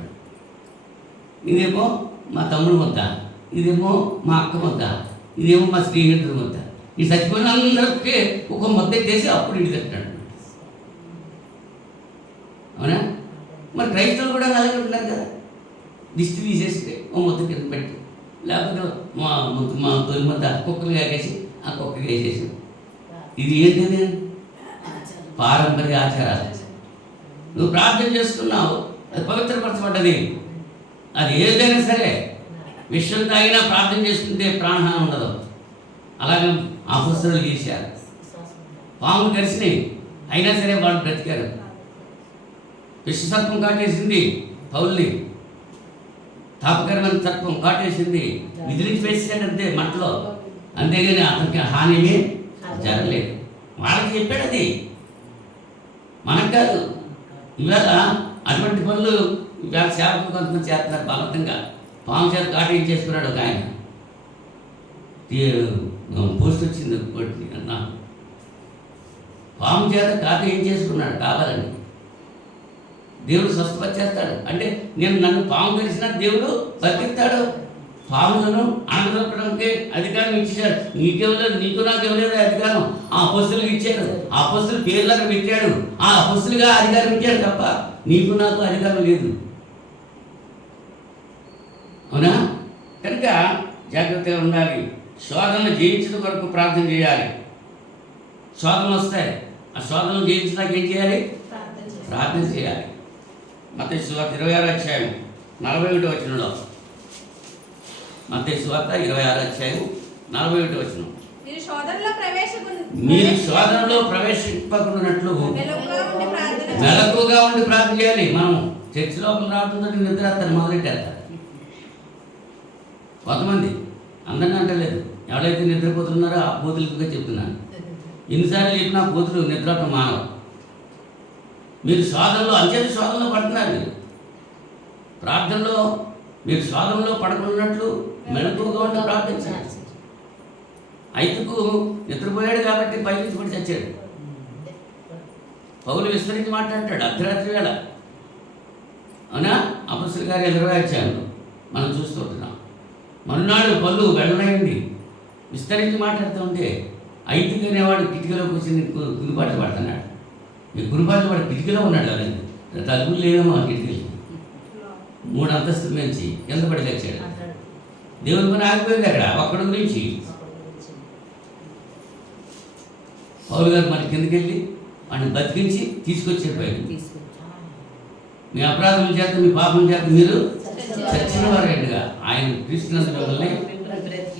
ఇదేమో మా తమ్ముడు ముద్ద, ఇదేమో మా అక్క ముద్ద, ఇదేమో మా స్నేహితుడి ముద్ద. ఈ చచ్చిపోయిన అందరికీ ఒక ముద్ద ఎట్టేసి అప్పుడు ఇటు తింటాడు. అవునా? మరి క్రైస్తవులు కూడా అలాగే ఉన్నారు కదా, దిష్టి తీసేస్తే ఓ ముద్ద కింద పెట్టి, లేకపోతే మా తొలి ముద్ద కుక్కలు కాకేసి ఆ కుక్కకి వేసేసి. ఇది ఏంటది? పారంపర్య ఆచారాలు. నువ్వు ప్రార్థన చేస్తున్నావు, అది పవిత్రపరచబడ్డది. అది ఏదైనా సరే విషయం తాగినా ప్రార్థన చేసుకుంటే ప్రాణహాని ఉండదు. అలాగే అపొస్తలులు చేశారు. పాములు కరిసినాయి, అయినా సరే వాళ్ళు బ్రతికారు. విషసర్పం కాటేసింది పౌల్ని, తాపకరమైన సర్పం కాటేసింది, విదిలించి వేసాడంతే మంటలో, అంతేగాని అతనికి హాని ఏమీ జరగలేదు. వాళ్ళకి చెప్పాడు, అది మనకు కాదు. ఇవాళ అటువంటి పనులు ఇవాళ సేవకులు కొంతమంది చేస్తున్నారు బలవంతంగా. పాము చేత కాటేయించేసుకున్నాడు ఒక ఆయన, పోస్ట్ వచ్చింది అన్నా, పాము చేత కాటేయించేసుకున్నాడు కావాలని. దేవుడు స్వస్థపరిచేస్తాడు అంటే నన్ను పాము కలిసిన దేవుడు బతికిస్తాడు. పాములను అణగదొక్కడానికి అధికారం ఇచ్చేశాడు. నీకెవలేదు, నీకు నాకు ఇవ్వలేదు అధికారం, ఆ అపొస్తలులకు ఇచ్చాడు. ఆ అపొస్తలు పేర్లకు పెట్టాడు, ఆ అపొస్తలుగా అధికారం ఇచ్చాడు తప్ప నీకు నాకు అధికారం లేదు. అవునా? కనుక జాగ్రత్తగా ఉండాలి. శోధనలు జయించడం కొరకు ప్రార్థన చేయాలి. శోధనలు వస్తాయి, ఆ శోధనలు జయించడానికి ఏం చేయాలి? ప్రార్థన చేయాలి. మత్తయి సువార్త 26వ అధ్యాయం 41వ వచనంలో, మత్తయి సువార్త 26వ అధ్యాయం 41వ వచనం, మీరు శోధనలో ప్రవేశింపకున్నట్లు మెలకుగా ఉండి ప్రార్థన చేయాలి. మనం చర్చి లోపల రావడంతో నిద్రేస్తాను మొదలెట్టేస్తారు కొంతమంది. అందరినీ అంటలేదు, ఎవరైతే నిద్రపోతున్నారో ఆ పోతులుగా చెప్తున్నాను. ఎన్నిసార్లు చెప్పినా పోతులు నిద్రపోవటం మానవు. మీరు శోధనలో అంచెలు శోధనలో పడుతున్నారు. మీరు ప్రార్థనలో మీరు శోధనలో పడకున్నట్లు మెలకువగా ఉండి ప్రార్థించాలి. ఐదుకు నిద్రపోయాడు కాబట్టి పైకి పడి చచ్చాడు. పౌలు విస్తరించి మాట్లాడతాడు అర్ధరాత్రి వేళ. అవునా? అపొస్తలుల కార్యాలు 20వ అధ్యాయంలో మనం చూస్తుంటున్నాం. మరునాడు పళ్ళు వెళ్ళనయండి విస్తరించి మాట్లాడుతూ ఉంటే ఐదుకు అనేవాడు కిటికీలో కూర్చొని కునిపాట్లు పడుతున్నాడు. ఈ కునిపాట్లు వాడు కిటికీలో ఉన్నాడు కదండి, తలుపులు లేవేమో ఆ కిటికీలు. 3 అంతస్తుల నుంచి కింద పడి తెచ్చాడు. దేవుని పని ఆగిపోయింది అక్కడ ఒక్కడి గురించి. పౌలు గారు మన కిందకి వెళ్ళి వాడిని బతికించి తీసుకొచ్చి చెప్పాడు, మీ అపరాధం చేత మీ పాపం చేత మీరు చచ్చిన వారేంటిగా ఆయన క్రీస్తునందు మిమ్మల్ని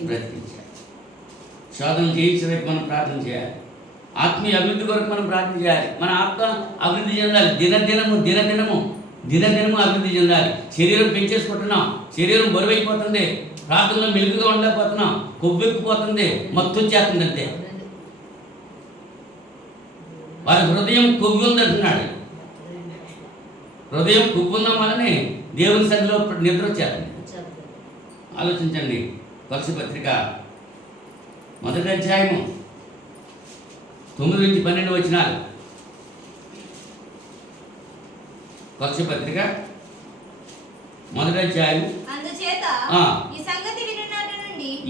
బ్రతికించాడు. శోధన చేయించడానికి మనం ప్రార్థన చేయాలి. ఆత్మీయ అభివృద్ధి కొరకు మనం ప్రార్థన చేయాలి. మన ఆత్మ అభివృద్ధి చెందాలి. దినదినము అభివృద్ధి చెందాలి. శరీరం పెంచేసుకుంటున్నాం, శరీరం బరువైపోతుంది, ప్రార్థనలో మెలుగుగా ఉండలేకపోతున్నాం, కొవ్వెక్కిపోతుంది, మత్తు వచ్చేస్తుంది. అంతే వారి హృదయం కొవ్వు ఉందంటున్నాడు. హృదయం కొవ్వున్న వలనే దేవుని సన్నిధిలో నిద్ర వచ్చేస్తుంది. ఆలోచించండి. కొలస్సీ పత్రిక 1వ అధ్యాయము 9 నుంచి 12 వచనాలు. కొలస్సీ పత్రిక 1వ అధ్యాయం.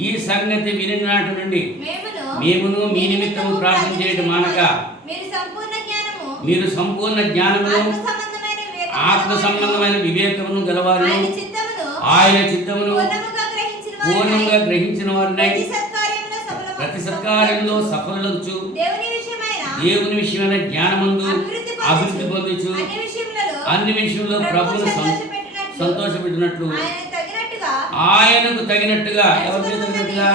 ఈ సంగతి విని నాటి నుండి మేమును మీ నిమిత్తము ప్రార్థన చేయడం మానక మీరు సంపూర్ణ జ్ఞానమును ఆత్మ సంబంధమైన వివేకమును గలవారు, ఆయన చిత్తమును పూర్ణంగా గ్రహించిన వారిని ప్రతి సత్కార్యంలో సఫలులగుచు దేవుని విషయమైన జ్ఞానమందు అభివృద్ధి పొందుచు అన్ని విషయంలో ప్రభువును సంతోషపెట్టినట్లు ఆయనకు తగినట్టుగా, ఎవరికి తగినట్టుగా?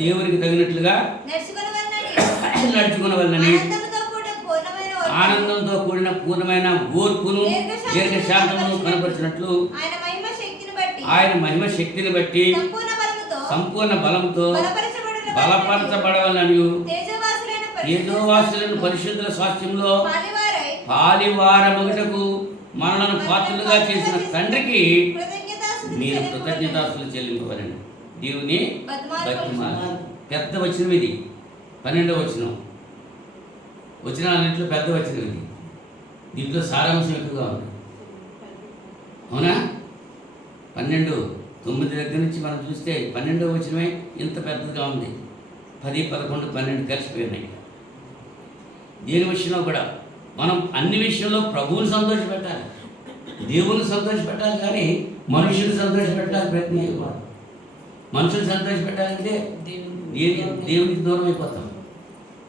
దేవునికి తగినట్లుగా నడుచుకునవలనని పూర్ణమైన ఓర్పును దీర్ఘశాంతమును కనపరిచినట్లు ఆయన మహిమ శక్తిని బట్టి సంపూర్ణ బలంతో బలపరచబడవలని తేజోవాసులను పరిశుద్ధుల స్వాస్థ్యంలో పాలివారమగుటకు మనలను పాత్రలుగా చేసిన తండ్రికి మీరు కృతజ్ఞతాస్తులు చెల్లింపవలండి. దేవుని బతిమాలి. పెద్ద వచనం ఇది, 12వ వచనం. వచనాలన్నింటిలో పెద్ద వచనం ఇది. దీంట్లో సారాంశం ఎక్కువగా ఉంది. అవునా? 12:9 దగ్గర నుంచి మనం చూస్తే 12వ వచనమే ఇంత పెద్దదిగా ఉంది. 10, 11, 12 కలిసిపోయినాయి. దేని విషయంలో కూడా మనం అన్ని విషయంలో ప్రభువుని సంతోషపెట్టాలి, దేవుని సంతోషపెట్టాలి, కానీ మనుషుని సంతోషపెట్టాలి ప్రయత్నం చేయకూడదు. మనుషులు సంతోషపెట్టాలంటే దేవునికి దూరం అయిపోతాం.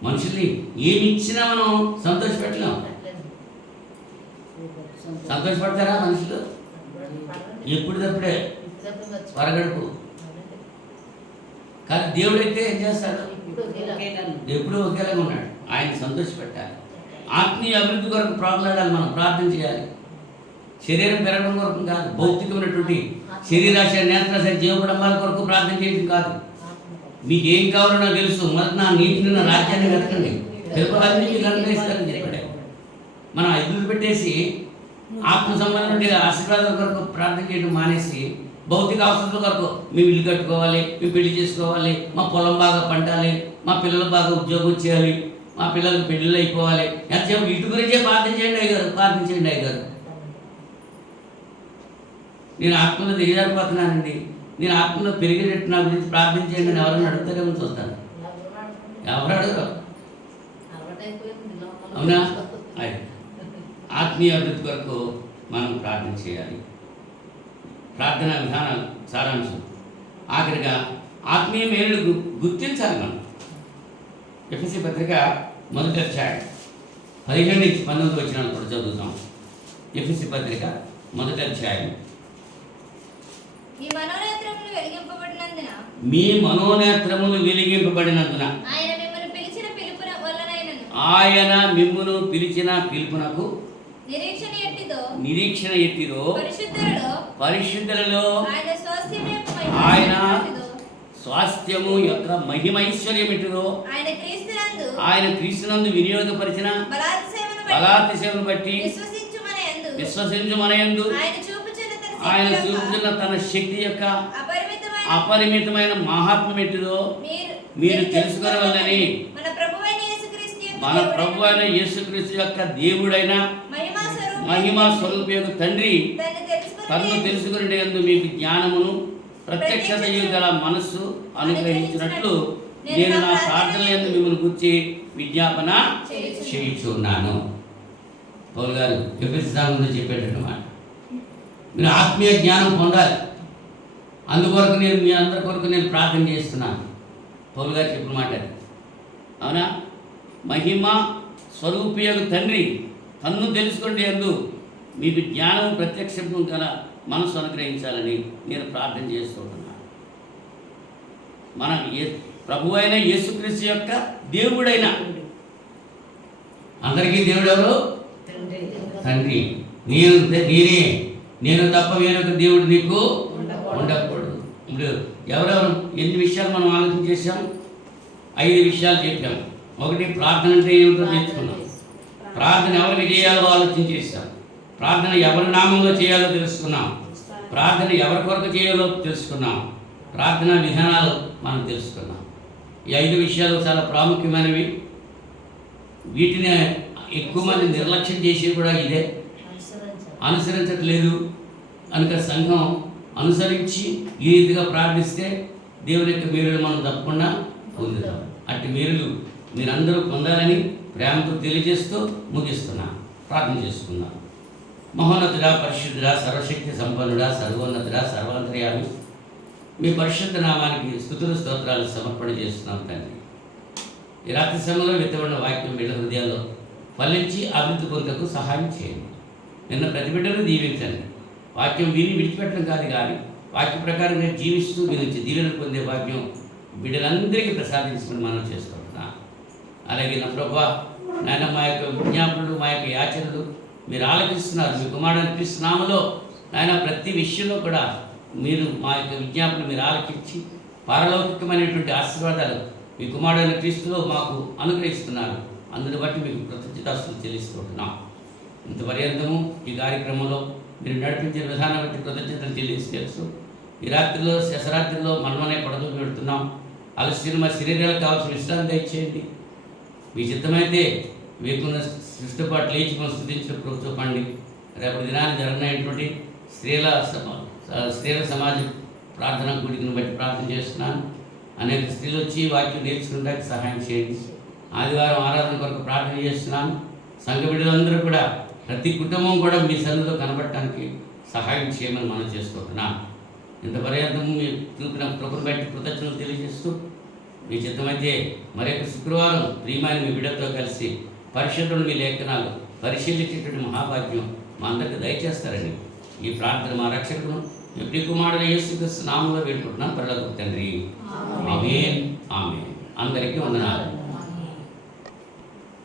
మనుషుల్ని ఏమి ఇచ్చినా మనం సంతోషపెట్టలేం. సంతోషపడతారా మనుషులు? ఎప్పుడు తప్పుడే పరగడుపు. కానీ దేవుడైతే ఏం చేస్తాడు? ఎప్పుడూ ఒకేలాగా ఉన్నాడు. ఆయన సంతోషపెట్టాలి. ఆత్మీయ అభివృద్ధి కొరకు ప్రార్థనలాడాలి, మనం ప్రార్థన చేయాలి. శరీరం పెరగడం కొరకు కాదు, భౌతికమైనటువంటి శరీరాశ నేత్రాశ జీవపడంబాల కొరకు ప్రార్థన చేయడం కాదు. మీకు ఏం కావాలో నాకు తెలుసు, మొదటి నా నీతిని నా రాజ్యాన్ని వెతకండి, తెలుపలన్నీ మీకు అనుగ్రహిస్తారని చెప్పాడు. మనం ఎదురు పెట్టేసి ఆత్మ సంబంధమైన ఆశీర్వాదాల కొరకు ప్రార్థన చేయడం మానేసి భౌతిక అవసరాల కొరకు మేము ఇల్లు కట్టుకోవాలి, మేము పెళ్లి చేసుకోవాలి, మా పొలం బాగా పండాలి, మా పిల్లలు బాగా ఉద్యోగం చేయాలి, మా పిల్లలకు పెళ్ళిళ్ళు అయిపోవాలి, ఎంతసేపు వీటి గురించే ప్రార్థన చేయండి అయ్యారు, ప్రార్థన చేయండి అయ్యారు. నేను ఆత్మలో దిగజారిపోతున్నానండి, నేను ఆత్మలో పెరిగేటట్టు నా గురించి ప్రార్థన చేయండి అని ఎవరైనా అడుగుతారేమో చూస్తాను. ఎవరు అడగరు. అవునా? ఆత్మీయ అభివృద్ధి కొరకు మనం ప్రార్థన చేయాలి. ప్రార్థన విధానాలు సారాంశం. ఆఖరిగా ఆత్మీయ మేలులు గుర్తించాలి మనం. ఎఫెసీ పత్రిక 1వ అధ్యాయం 15 నుంచి 19 వచనాలు కూడా చదువుతాం. ఎఫెసీ పత్రిక 1వ అధ్యాయం. మీ మనోనేత్రములు వెలిగింపబడినందున ఆయన మిమ్మును పిలిచిన పిలుపునకు నిరీక్షణ ఎట్టిదో పరిశుద్ధులలో ఆయన స్వాస్థ్యము యొక్క మహిమైశ్వర్యం ఎట్టిదో ఆయన క్రీస్తునందు వినియోగపరిచిన బలాతిశయమును బట్టి విశ్వసించు మనయందు ఆయన చూపుతున్న తన శక్తి యొక్క అపరిమితమైన మహాత్మ్యం ఎట్టిదో మీరు తెలుసుకోవాలని మన ప్రభు అయిన యేసుక్రీస్తు యొక్క దేవుడైన మహిమా స్వరూప యొక్క తండ్రి తనను తెలుసుకునే యందు మీకు జ్ఞానమును ప్రత్యక్షత గల మనస్సు అనుగ్రహించినట్లు నేను నా ప్రార్థన యందు మిమ్మల్ని గురించి విజ్ఞాపన చేయుచున్నాను. పౌలు గారు ఎఫెసీ సంఘంలో చెప్పేటన్నమాట. మీరు ఆత్మీయ జ్ఞానం పొందాలి, అందుకొరకు నేను మీ అందరి కొరకు నేను ప్రార్థన చేస్తున్నాను. పౌలు గారు చెప్పిన మాట అది. అవునా? మహిమ స్వరూపియగు తండ్రి తన్ను తెలుసుకోండి యందు మీకు జ్ఞానం ప్రత్యక్షం గల మనసు అనుగ్రహించాలని నేను ప్రార్థన చేస్తున్నాను. మన ప్రభు అయిన యేసుక్రీస్తు యొక్క దేవుడైన, అందరికీ దేవుడు ఎవరు? తండ్రి. నేను తప్ప వేరొక దేవుడు నీకు ఉండకూడదు. ఇప్పుడు ఎవరెవరు ఎన్ని విషయాలు మనం ఆలోచన చేశాం? 5 విషయాలు చెప్పాం. ఒకటి, ప్రార్థన అంటే ఏమిటో తెలుసుకున్నాం. ప్రార్థన ఎవరికి చేయాలో ఆలోచన చేశాం. ప్రార్థన ఎవరి నామంలో చేయాలో తెలుసుకున్నాం. ప్రార్థన ఎవరి కొరకు చేయాలో తెలుసుకున్నాం. ప్రార్థన విధానాలు మనం తెలుసుకున్నాం. ఈ 5 విషయాలు చాలా ప్రాముఖ్యమైనవి. వీటిని ఎక్కువ మంది నిర్లక్ష్యం చేసి కూడా ఇదే అనుసరించట్లేదు. కనుక సంఘం అనుసరించి ఈ రీతిగా ప్రార్థిస్తే దేవుని యొక్క మేలులు మనం తప్పకుండా పొందుతాం. అట్టి మేలులు మీరందరూ పొందాలని ప్రేమతో తెలియజేస్తూ ముగిస్తున్నా. ప్రార్థన చేసుకుందాం. మహోన్నతుడా, పరిశుద్ధుడా, సర్వశక్తి సంపన్నుడా, సర్వోన్నతుడా, సర్వాంతర్యామి, మీ పరిశుద్ధ నామానికి స్తుతులు స్తోత్రాలు సమర్పణ చేస్తున్నాం తండ్రి. ఈ రాత్రి సమయంలో విత్తబడిన వాక్యం బిడ్డ హృదయాల్లో ఫలించి అభివృద్ధి పొందకు సహాయం చేయండి. నిన్న ప్రతి బిడ్డను దీవించండి. వాక్యం విని విడిచిపెట్టడం కాదు, కానీ వాక్య ప్రకారంగా జీవిస్తూ మీ నుంచి దీవెన పొందే భాగ్యం బిడ్డలందరికీ ప్రసాదించమని మనం చేసుకుంటున్నాం. అలాగే నా ప్రభువా నాయన, మా యొక్క విజ్ఞాపనలు, మా యొక్క యాచనలు, మీరు ఆలకిస్తున్నారు. మీ కుమారుడు క్రీస్తు నామములో ఆయన ప్రతి విషయంలో కూడా మీరు మా యొక్క విజ్ఞాపన మీరు ఆలకించి పారలౌకికమైనటువంటి ఆశీర్వాదాలు మీ కుమారుడైన క్రీస్తులో మాకు అనుగ్రహిస్తున్నారు. అందుని బట్టి మీకు కృతజ్ఞతాస్తుతులు చెల్లిస్తున్నాం. ఇంత పర్యంతము ఈ కార్యక్రమంలో మీరు నడిపించిన విధానం బట్టి కృతజ్ఞతలు చెల్లిస్తూ ఈ రాత్రిలో శశరాత్రిలో మనమనే పడదు పెడుతున్నాం. అలసిన మా శరీరాలకు కావాల్సిన విశ్రాంతి దయచేయండి. మీ చిత్తమైతే మీకున్న సృష్టిపాటు లేచి మనం స్థుతించిన చూపండి. రేపటి దినాన్ని జరగనటువంటి స్త్రీల సమాజం ప్రార్థన కూడికను బట్టి ప్రార్థన చేస్తున్నాను. అనేక స్త్రీలు వచ్చి వాక్యం నేర్చుకోవడానికి సహాయం చేయండి. ఆదివారం ఆరాధన కొరకు ప్రార్థన చేస్తున్నాను. సంఘ బిడ్డలందరూ కూడా ప్రతి కుటుంబం కూడా మీ సన్నిధిలో కనబడటానికి సహాయం చేయమని మనం చేసుకుంటున్నాను. ఇంత పర్యంతము మీ చూపిన కృపను బట్టి కృతజ్ఞతలు తెలియజేస్తూ మీ చిత్తమైతే మరొక శుక్రవారం ప్రియమైన మీ బిడ్డతో కలిసి పరిశుద్ధుడు మీ లేఖనాలు పరిశీలించేటువంటి మహాభాగ్యం మా అందరికీ దయచేస్తారని ఈ ప్రార్థన మా రక్షకుడు మీ ప్రియకుమారుడు యేసుక్రీస్తు నామములో వేడుకుంటున్నాం. పరలోకపు తండ్రి. ఆమేన్. ఆమేన్. అందరికీ వందనాలు.